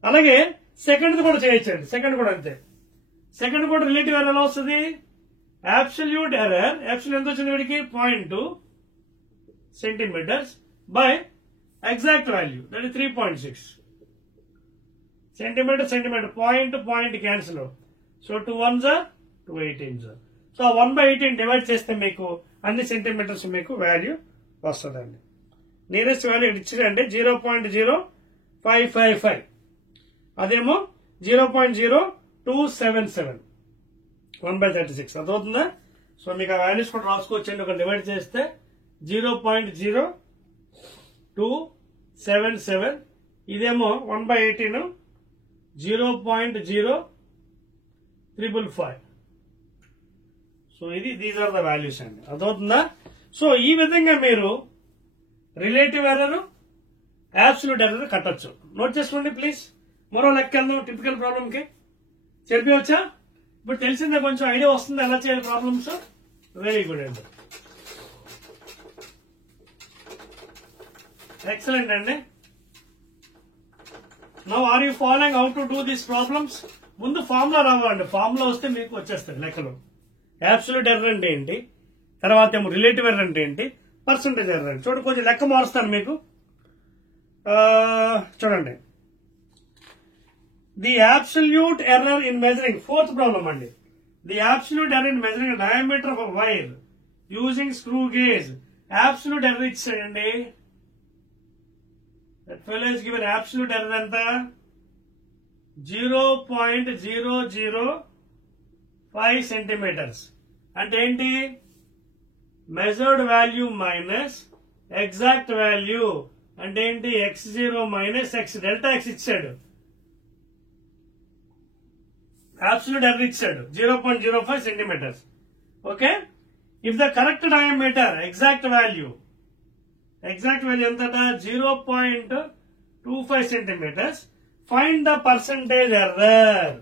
అలాగే సెకండ్ కూడా చేయొచ్చండి. సెకండ్ కూడా అంతే. సెకండ్ కూడా రిలేటివ్ ఎర్రర్ ఎలా వస్తుంది? అబ్సల్యూట్ ఎర్రర్, అబ్సల్యూట్ ఎంత వచ్చింది వీడికి? 0.2 centimeters by exact value, that is 3.6 centimeter. Centimeter point cancel. So 2 1s are 2 18s are. So 1/18 divide చేస్తే మీకు అన్ని సెంటీమీటర్స్ మీకు వాల్యూ వస్తుందండి. నియరెస్ట్ వాల్యూ ఇచ్చిందంటే 0.0555, అదేమో 0.0277 1/36. అదవుతుందా? సో మీకు ఆ వాల్యూస్ కూడా రాసుకోవచ్చండి. ఒక డివైడ్ చేస్తే 0.0277, ఇదేమో 1/18 0.0555. సో ఇది దీస్ ఆర్ ద వాల్యూస్ అండి. అర్థమవుతుందా? సో ఈ విధంగా మీరు రిలేటివ్ ఎర్రర్, అబ్సల్యూట్ ఎర్రర్ కట్టొచ్చు. నోట్ చేసుకోండి ప్లీజ్. మరో లెక్క వెళ్దాం టిపికల్ ప్రాబ్లమ్ కి. చెప్పవచ్చా? ఇప్పుడు తెలిసిందే, కొంచెం ఐడియా వస్తుంది ఎలా చేయాలి ప్రాబ్లమ్స్. వెరీ గుడ్ అండి, ఎక్సలెంట్ అండి. Now are you following how to do these problems? ముందు ఫార్ములా రావాలండి. ఫార్ములా వస్తే మీకు వచ్చేస్తాయి లెక్కలు. అబ్సల్యూట్ ఎర్రర్ అంటే ఏంటి, తర్వాత ఏమో రిలేటివ్ ఎర్రర్ అంటే ఏంటి, పర్సంటేజ్ ఎర్రర్ అంటే. చూడండి కొంచెం లెక్క మారుస్తాను మీకు. చూడండి, the absolute error in measuring, fourth problem అండి. The absolute error in measuring diameter of wire using screw gauge. Absolute error ఇచ్చాడండి. That fellow is given absolute error ఎంత? 0.005 సెంటీమీటర్స్. అంటే ఏంటి? Measured value minus exact value. అంటే ఏంటి? x0 minus x, delta x ఇచ్చాడు. Absolute error ఇచ్చాడు 0.05 centimeters. Okay. If the correct diameter, exact value ఎంత? 0.25 centimeters. Find the percentage error.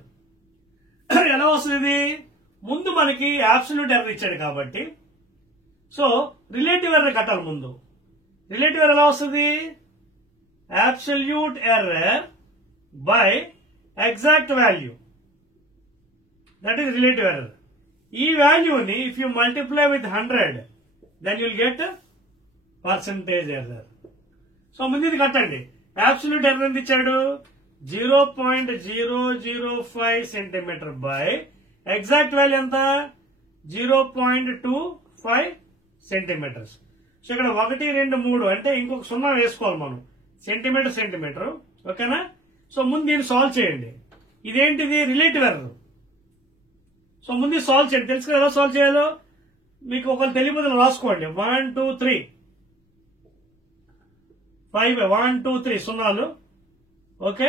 ఎలా వస్తుంది? ముందు మనకి అబ్సల్యూట్ ఎర్రర్ ఇచ్చాడు కాబట్టి సో రిలేటివ్ ఎర్రర్ కట్టాలి ముందు. రిలేటివ్ ఎర్రర్ ఎలా వస్తుంది? Absolute error by exact value, that is relative error. ఈ వాల్యూని if you multiply with 100 then you'll get percentage error. So ముందు ఇది కట్టండి. అబ్సల్యూట్ ఎర్రర్ ఎంత ఇచ్చాడు? 0.005 సెంటీమీటర్ బై ఎగ్జాక్ట్ వాల్యూ ఎంత? 0.25 సెంటీమీటర్స్. సో ఇక్కడ 1 2 3 అంటే ఇంకొక 0 వేసుకోవాలి మనం. సెంటీమీటర్. ఓకేనా? సో ముందు దీన్ని సాల్వ్ చేయండి. ఇదేంటిది? Relative error. సో ముందు సాల్వ్ చేయండి. తెలుసు కదా ఎలా సాల్వ్ చేయాలో. మీకు ఒకరు తెలియదు రాసుకోండి. 1 2 3 5 1 2 3 సున్నాలు. ఓకే.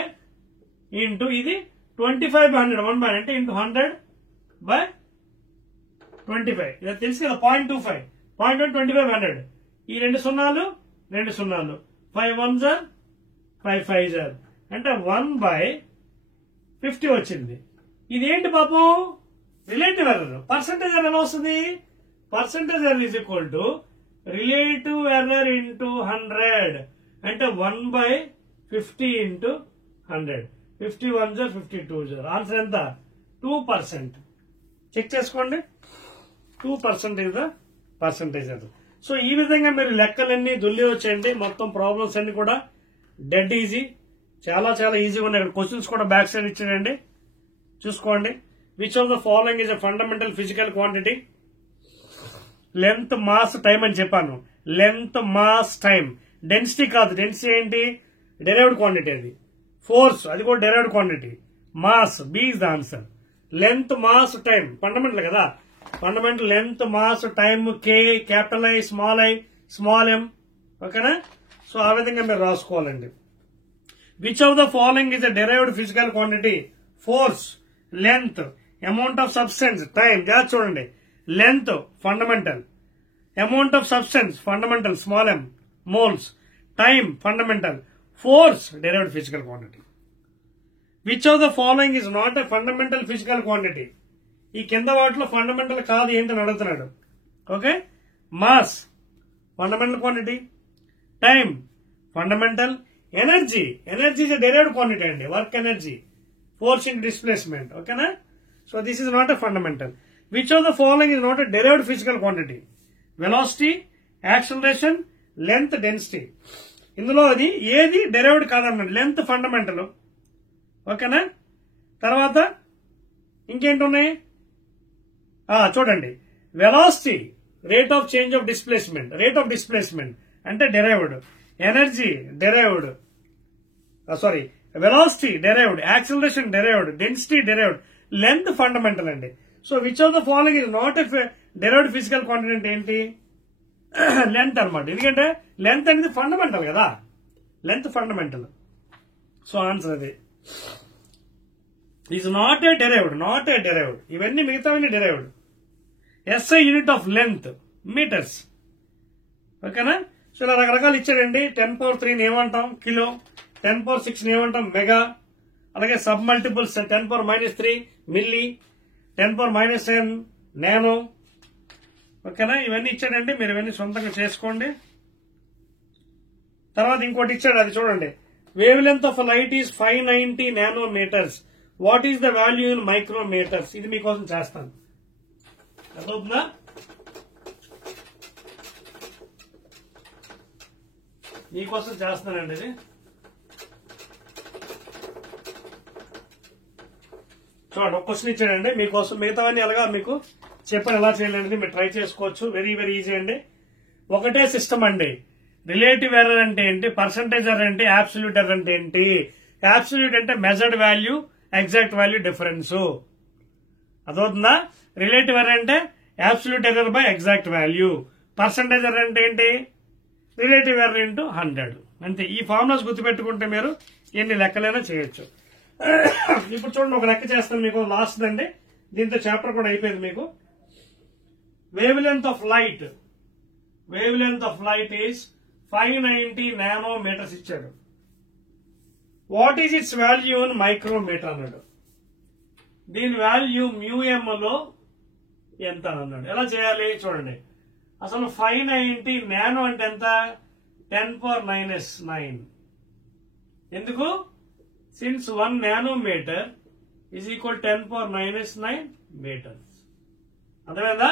ఇంటూ ఇది 25/100 1/100 అంటే ఇంటూ 100/25. ఇది తెలుసు కదా 0.25 0.1 25/100. ఈ 2 సున్నాలు 5 1s are 5 5s are అంటే 1/50 వచ్చింది. ఇది ఏంటి పాపం? Relative error. పర్సంటేజ్ ఎర్రర్ ఎలా వస్తుంది? Percentage error is equal to relative error into 100 అంటే 1/50 into 100. 50 1s are 52 are. Answer ఎంత? 2%. చెక్ చేసుకోండి. 2% is the percentage error. So ఈ విధంగా మీరు లెక్కలన్నీ దుల్లి వచ్చేయండి. మొత్తం ప్రాబ్లమ్స్ అన్ని కూడా డెడ్ ఈజీ. చాలా చాలా ఈజీగా ఉన్నాయి. ఇక్కడ క్వశ్చన్స్ కూడా బ్యాక్ సైడ్ ఇచ్చాడండి, చూసుకోండి. Which of the following is a fundamental physical quantity? Length, mass, time అని చెప్పాను. Length, mass, time. డెన్సిటీ కాదు, డెన్సిటీ ఏంటి? Derived quantity. అది ఫోర్స్, అది కూడా derived quantity. Mass, B is the answer. Length, mass, time fundamental కదా. Fundamental length, mass, time, K, capital I, small M. ఓకేనా? So ఆ విధంగా మీరు రాసుకోవాలండి. Which of the following is the derived physical quantity? Force, length, amount of substance, time. జాగ్రత్త చూడండి. Length fundamental, amount of substance fundamental small M, moles. Time fundamental, force derived physical quantity. Which of the following is not a fundamental physical quantity? ఈ కింద వాటిలో fundamental కాదు ఏంటని అడుగుతున్నాడు. Okay, mass fundamental quantity, time fundamental, energy is a derived quantity అండి. Work energy, force in displacement. ఓకేనా? So this is not a fundamental. Which of the following is not a derived physical quantity? Velocity, acceleration, length, density. ఇందులో అది ఏది derived కాదన్నాడు. Length fundamental. ఓకేనా? తర్వాత ఇంకేంటున్నాయి చూడండి. Velocity, rate of change of displacement. Rate of displacement అంటే derived. Energy derived, sorry velocity derived, acceleration derived, density derived, length fundamental అండి. So which of the following is not a derived physical quantity అంటే ఏంటి? Length అనమాట. ఎందుకంటే length అనేది fundamental కదా. Length fundamental. So answer అది is not a derived. ఇవన్నీ మిగతావన్నీ derived. SI unit of length meters. ఓకేనా? సో ఇలా రకరకాలు ఇచ్చాడండి. 10⁻³ ఏమంటాం? కిలో. 10⁻⁶ ఏమంటాం? మెగా. అలాగే సబ్ మల్టిపుల్స్ 10⁻³ మిల్లీ, 10⁻⁻10 నానో. ఓకేనా? ఇవన్నీ ఇచ్చాడండి, మీరు ఇవన్నీ సొంతంగా చేసుకోండి. తర్వాత ఇంకోటి ఇచ్చాడు, అది చూడండి. Wave length of light is 590 nanometres. What is the value in micrometres? ఇది మీకోసం చేస్తాను. అర్థమవుతుందా? మీకోసం చేస్తున్నానండి ఇది. చూడండి, ఒక క్వశ్చన్ ఇచ్చాడండి మీకోసం. మిగతావన్నీ ఎలాగా మీకు చెప్పని ఎలా చేయాలండి, మీరు ట్రై చేసుకోవచ్చు. వెరీ వెరీ ఈజీ అండి. ఒకటే సిస్టమ్ అండి. రిలేటివ్ ఎర్రర్ అంటే ఏంటి? పర్సంటేజ్ ఎర్రర్ అంటే, అబ్సల్యూట్ ఎర్రర్ అంటే ఏంటి? అబ్సల్యూట్ అంటే measured value, exact value difference. అదవుతుందా? రిలేటివ్ ఎర్రర్ అంటే absolute error by exact value. Percentage error అంటే ఏంటి? Relative error into 100. అంతే. ఈ ఫార్ములాస్ గుర్తుపెట్టుకుంటే మీరు ఎన్ని లెక్కలైనా చేయొచ్చు. ఇప్పుడు చూడండి, ఒక లెక్క చేస్తాను మీకు, లాస్ట్ అండి. దీంతో చాప్టర్ కూడా అయిపోయింది మీకు. Wavelength of light is 590 nanometres ఇచ్చాడు. What is its value in micrometre అన్నాడు. దీని వాల్యూ μm లో ఎంత అన్నాడు. ఎలా చేయాలి చూడండి. అసలు 590 నానో అంటే ఎంత? 10⁻⁹. ఎందుకు? Since 1 nanometre is equal 10⁻⁹ metres. అర్థమైందా?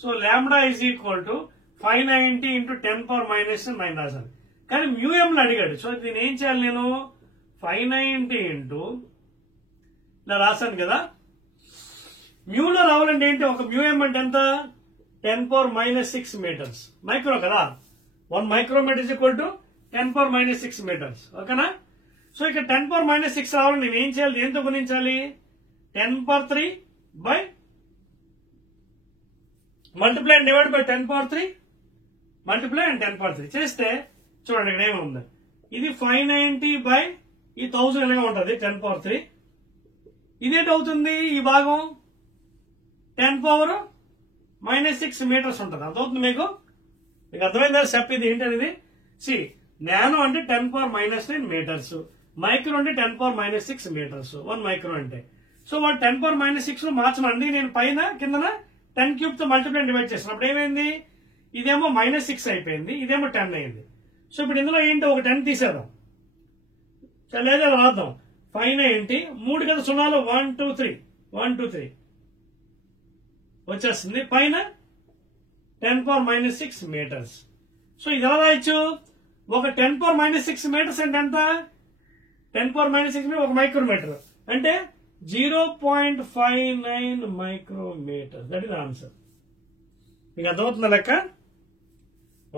So lambda is equal to 590 into 10⁻⁹ రాశాను. కానీ μm లో అడిగాడు. సో దీన్ని ఏం చేయాలి? నేను 590 ఇంటూ ఇలా రాశాను కదా. మ్యూలో రావాలంటే ఏంటి? ఒక μm అంటే ఎంత? 10⁻�6 మీటర్స్. మైక్రో కదా. 1 micrometer is equal to 10⁻�6 meters. ఓకేనా? సో ఇక్కడ 10⁻�6 రావాలని నేను ఏం చేయాలి? దేంతో గుణించాలి? 10⁻³ by multiply and divide by 10⁻³ multiply and 10⁻³ చేస్తే చూడండి ఇక్కడ ఏముంది. ఇది 590 బై ఈ 1000 ఎలాగా ఉంటుంది 10⁻³. ఇదేంటి అవుతుంది? ఈ భాగం 10⁻⁻6 మీటర్స్ ఉంటుంది. అర్థమవుతుంది మీకు? అర్థమైందా స్టెప్? ఇది ఏంటనేది సి నానో అంటే 10⁻⁻9 మీటర్స్, మైక్రో అంటే 10⁻⁻6 మీటర్స్. 1 మైక్రో అంటే. సో వాడు 10⁻⁻6 లో మార్చమండి. నేను పైన కిందన 10³ తో మల్టిప్లై డివైడ్ చేస్తాను. అప్పుడు ఏమైంది? ఇదేమో -6 అయిపోయింది, ఇదేమో 10 అయింది. సో ఇప్పుడు ఇందులో ఏంటి? ఒక 10 తీసేద్దాం. లేదా రాద్దాం. 590 3 కదా సున్నాలు 1 2 3 వచ్చేస్తుంది. పైన 10⁻⁻6 మీటర్స్. సో ఇది ఎలా రాయొచ్చు? ఒక 10⁻⁻6 మీటర్స్ అంటే ఎంత? 10⁻⁶ ఒక మైక్రోమీటర్ అంటే 0.59 మైక్రోమీటర్. That is answer. మీకు అర్థమవుతుందా లెక్క?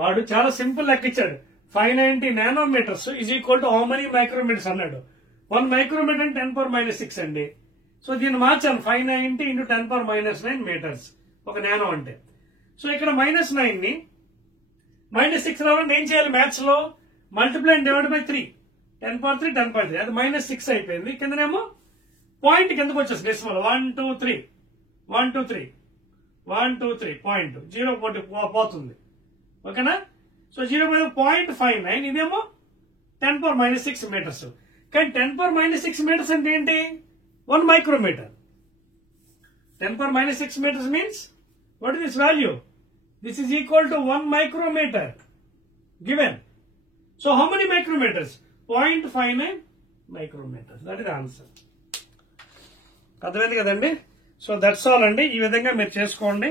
వాడు చాలా సింపుల్ లెక్క ఇచ్చాడు. 590 nanometres is equal to how many micrometres అన్నాడు. 1 మైక్రోమీటర్ అంటే 10⁻⁶ అండి. సో దీన్ని మార్చాను 590 × 10⁻⁹ మీటర్స్ ఒక నానో అంటే. సో ఇక్కడ -9 ని -6 రావాలంటే ఏం చేయాలి? మ్యాథ్స్ లో మల్టిప్లై అండ్ డివైడ్ బై 3. 10⁻³ 10⁻³ అది -6 అయిపోయింది. కిందనేమో పాయింట్ కిందకు వచ్చేసి డెసిమల్ 1 2 3 1 2 3 1 2 3 పాయింట్ 0 పోతుంది. ఓకేనా? సో 0.59 ఇదేమో 10⁻⁶ మీటర్స్. కానీ 10⁻⁶ మీటర్స్ అంటే ఏంటి? 1 micrometer. 10⁻⁶ meters means what is this value? This is equal to 1 micrometer given. So how many micrometers? 0.59 micrometers. That is the answer. అర్థమైంది కదండి? సో దట్స్ ఆల్ అండి. ఈ విధంగా మీరు చేసుకోండి.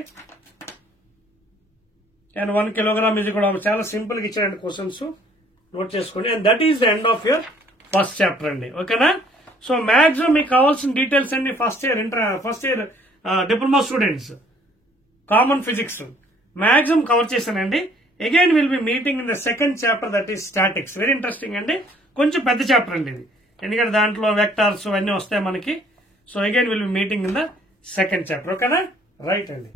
అండ్ 1 kilogram ఇది కూడా చాలా సింపుల్ గా ఇచ్చారండి క్వశ్చన్స్. నోట్ చేసుకోండి. And that is the end of your first chapter అండి. ఓకేనా? సో మాక్సిమం మీకు కావాల్సిన డీటెయిల్స్ అన్ని first year diploma students common physics maximum cover చేశానండి. Again will be meeting in the second chapter that is statics. Very interesting అండి. కొంచెం పెద్ద చాప్టర్ అండి ఇది, ఎందుకంటే దాంట్లో వెక్టార్స్ అన్ని వస్తాయి మనకి. So again will be meeting in the second chapter. ఓకేనా? రైట్ అండి.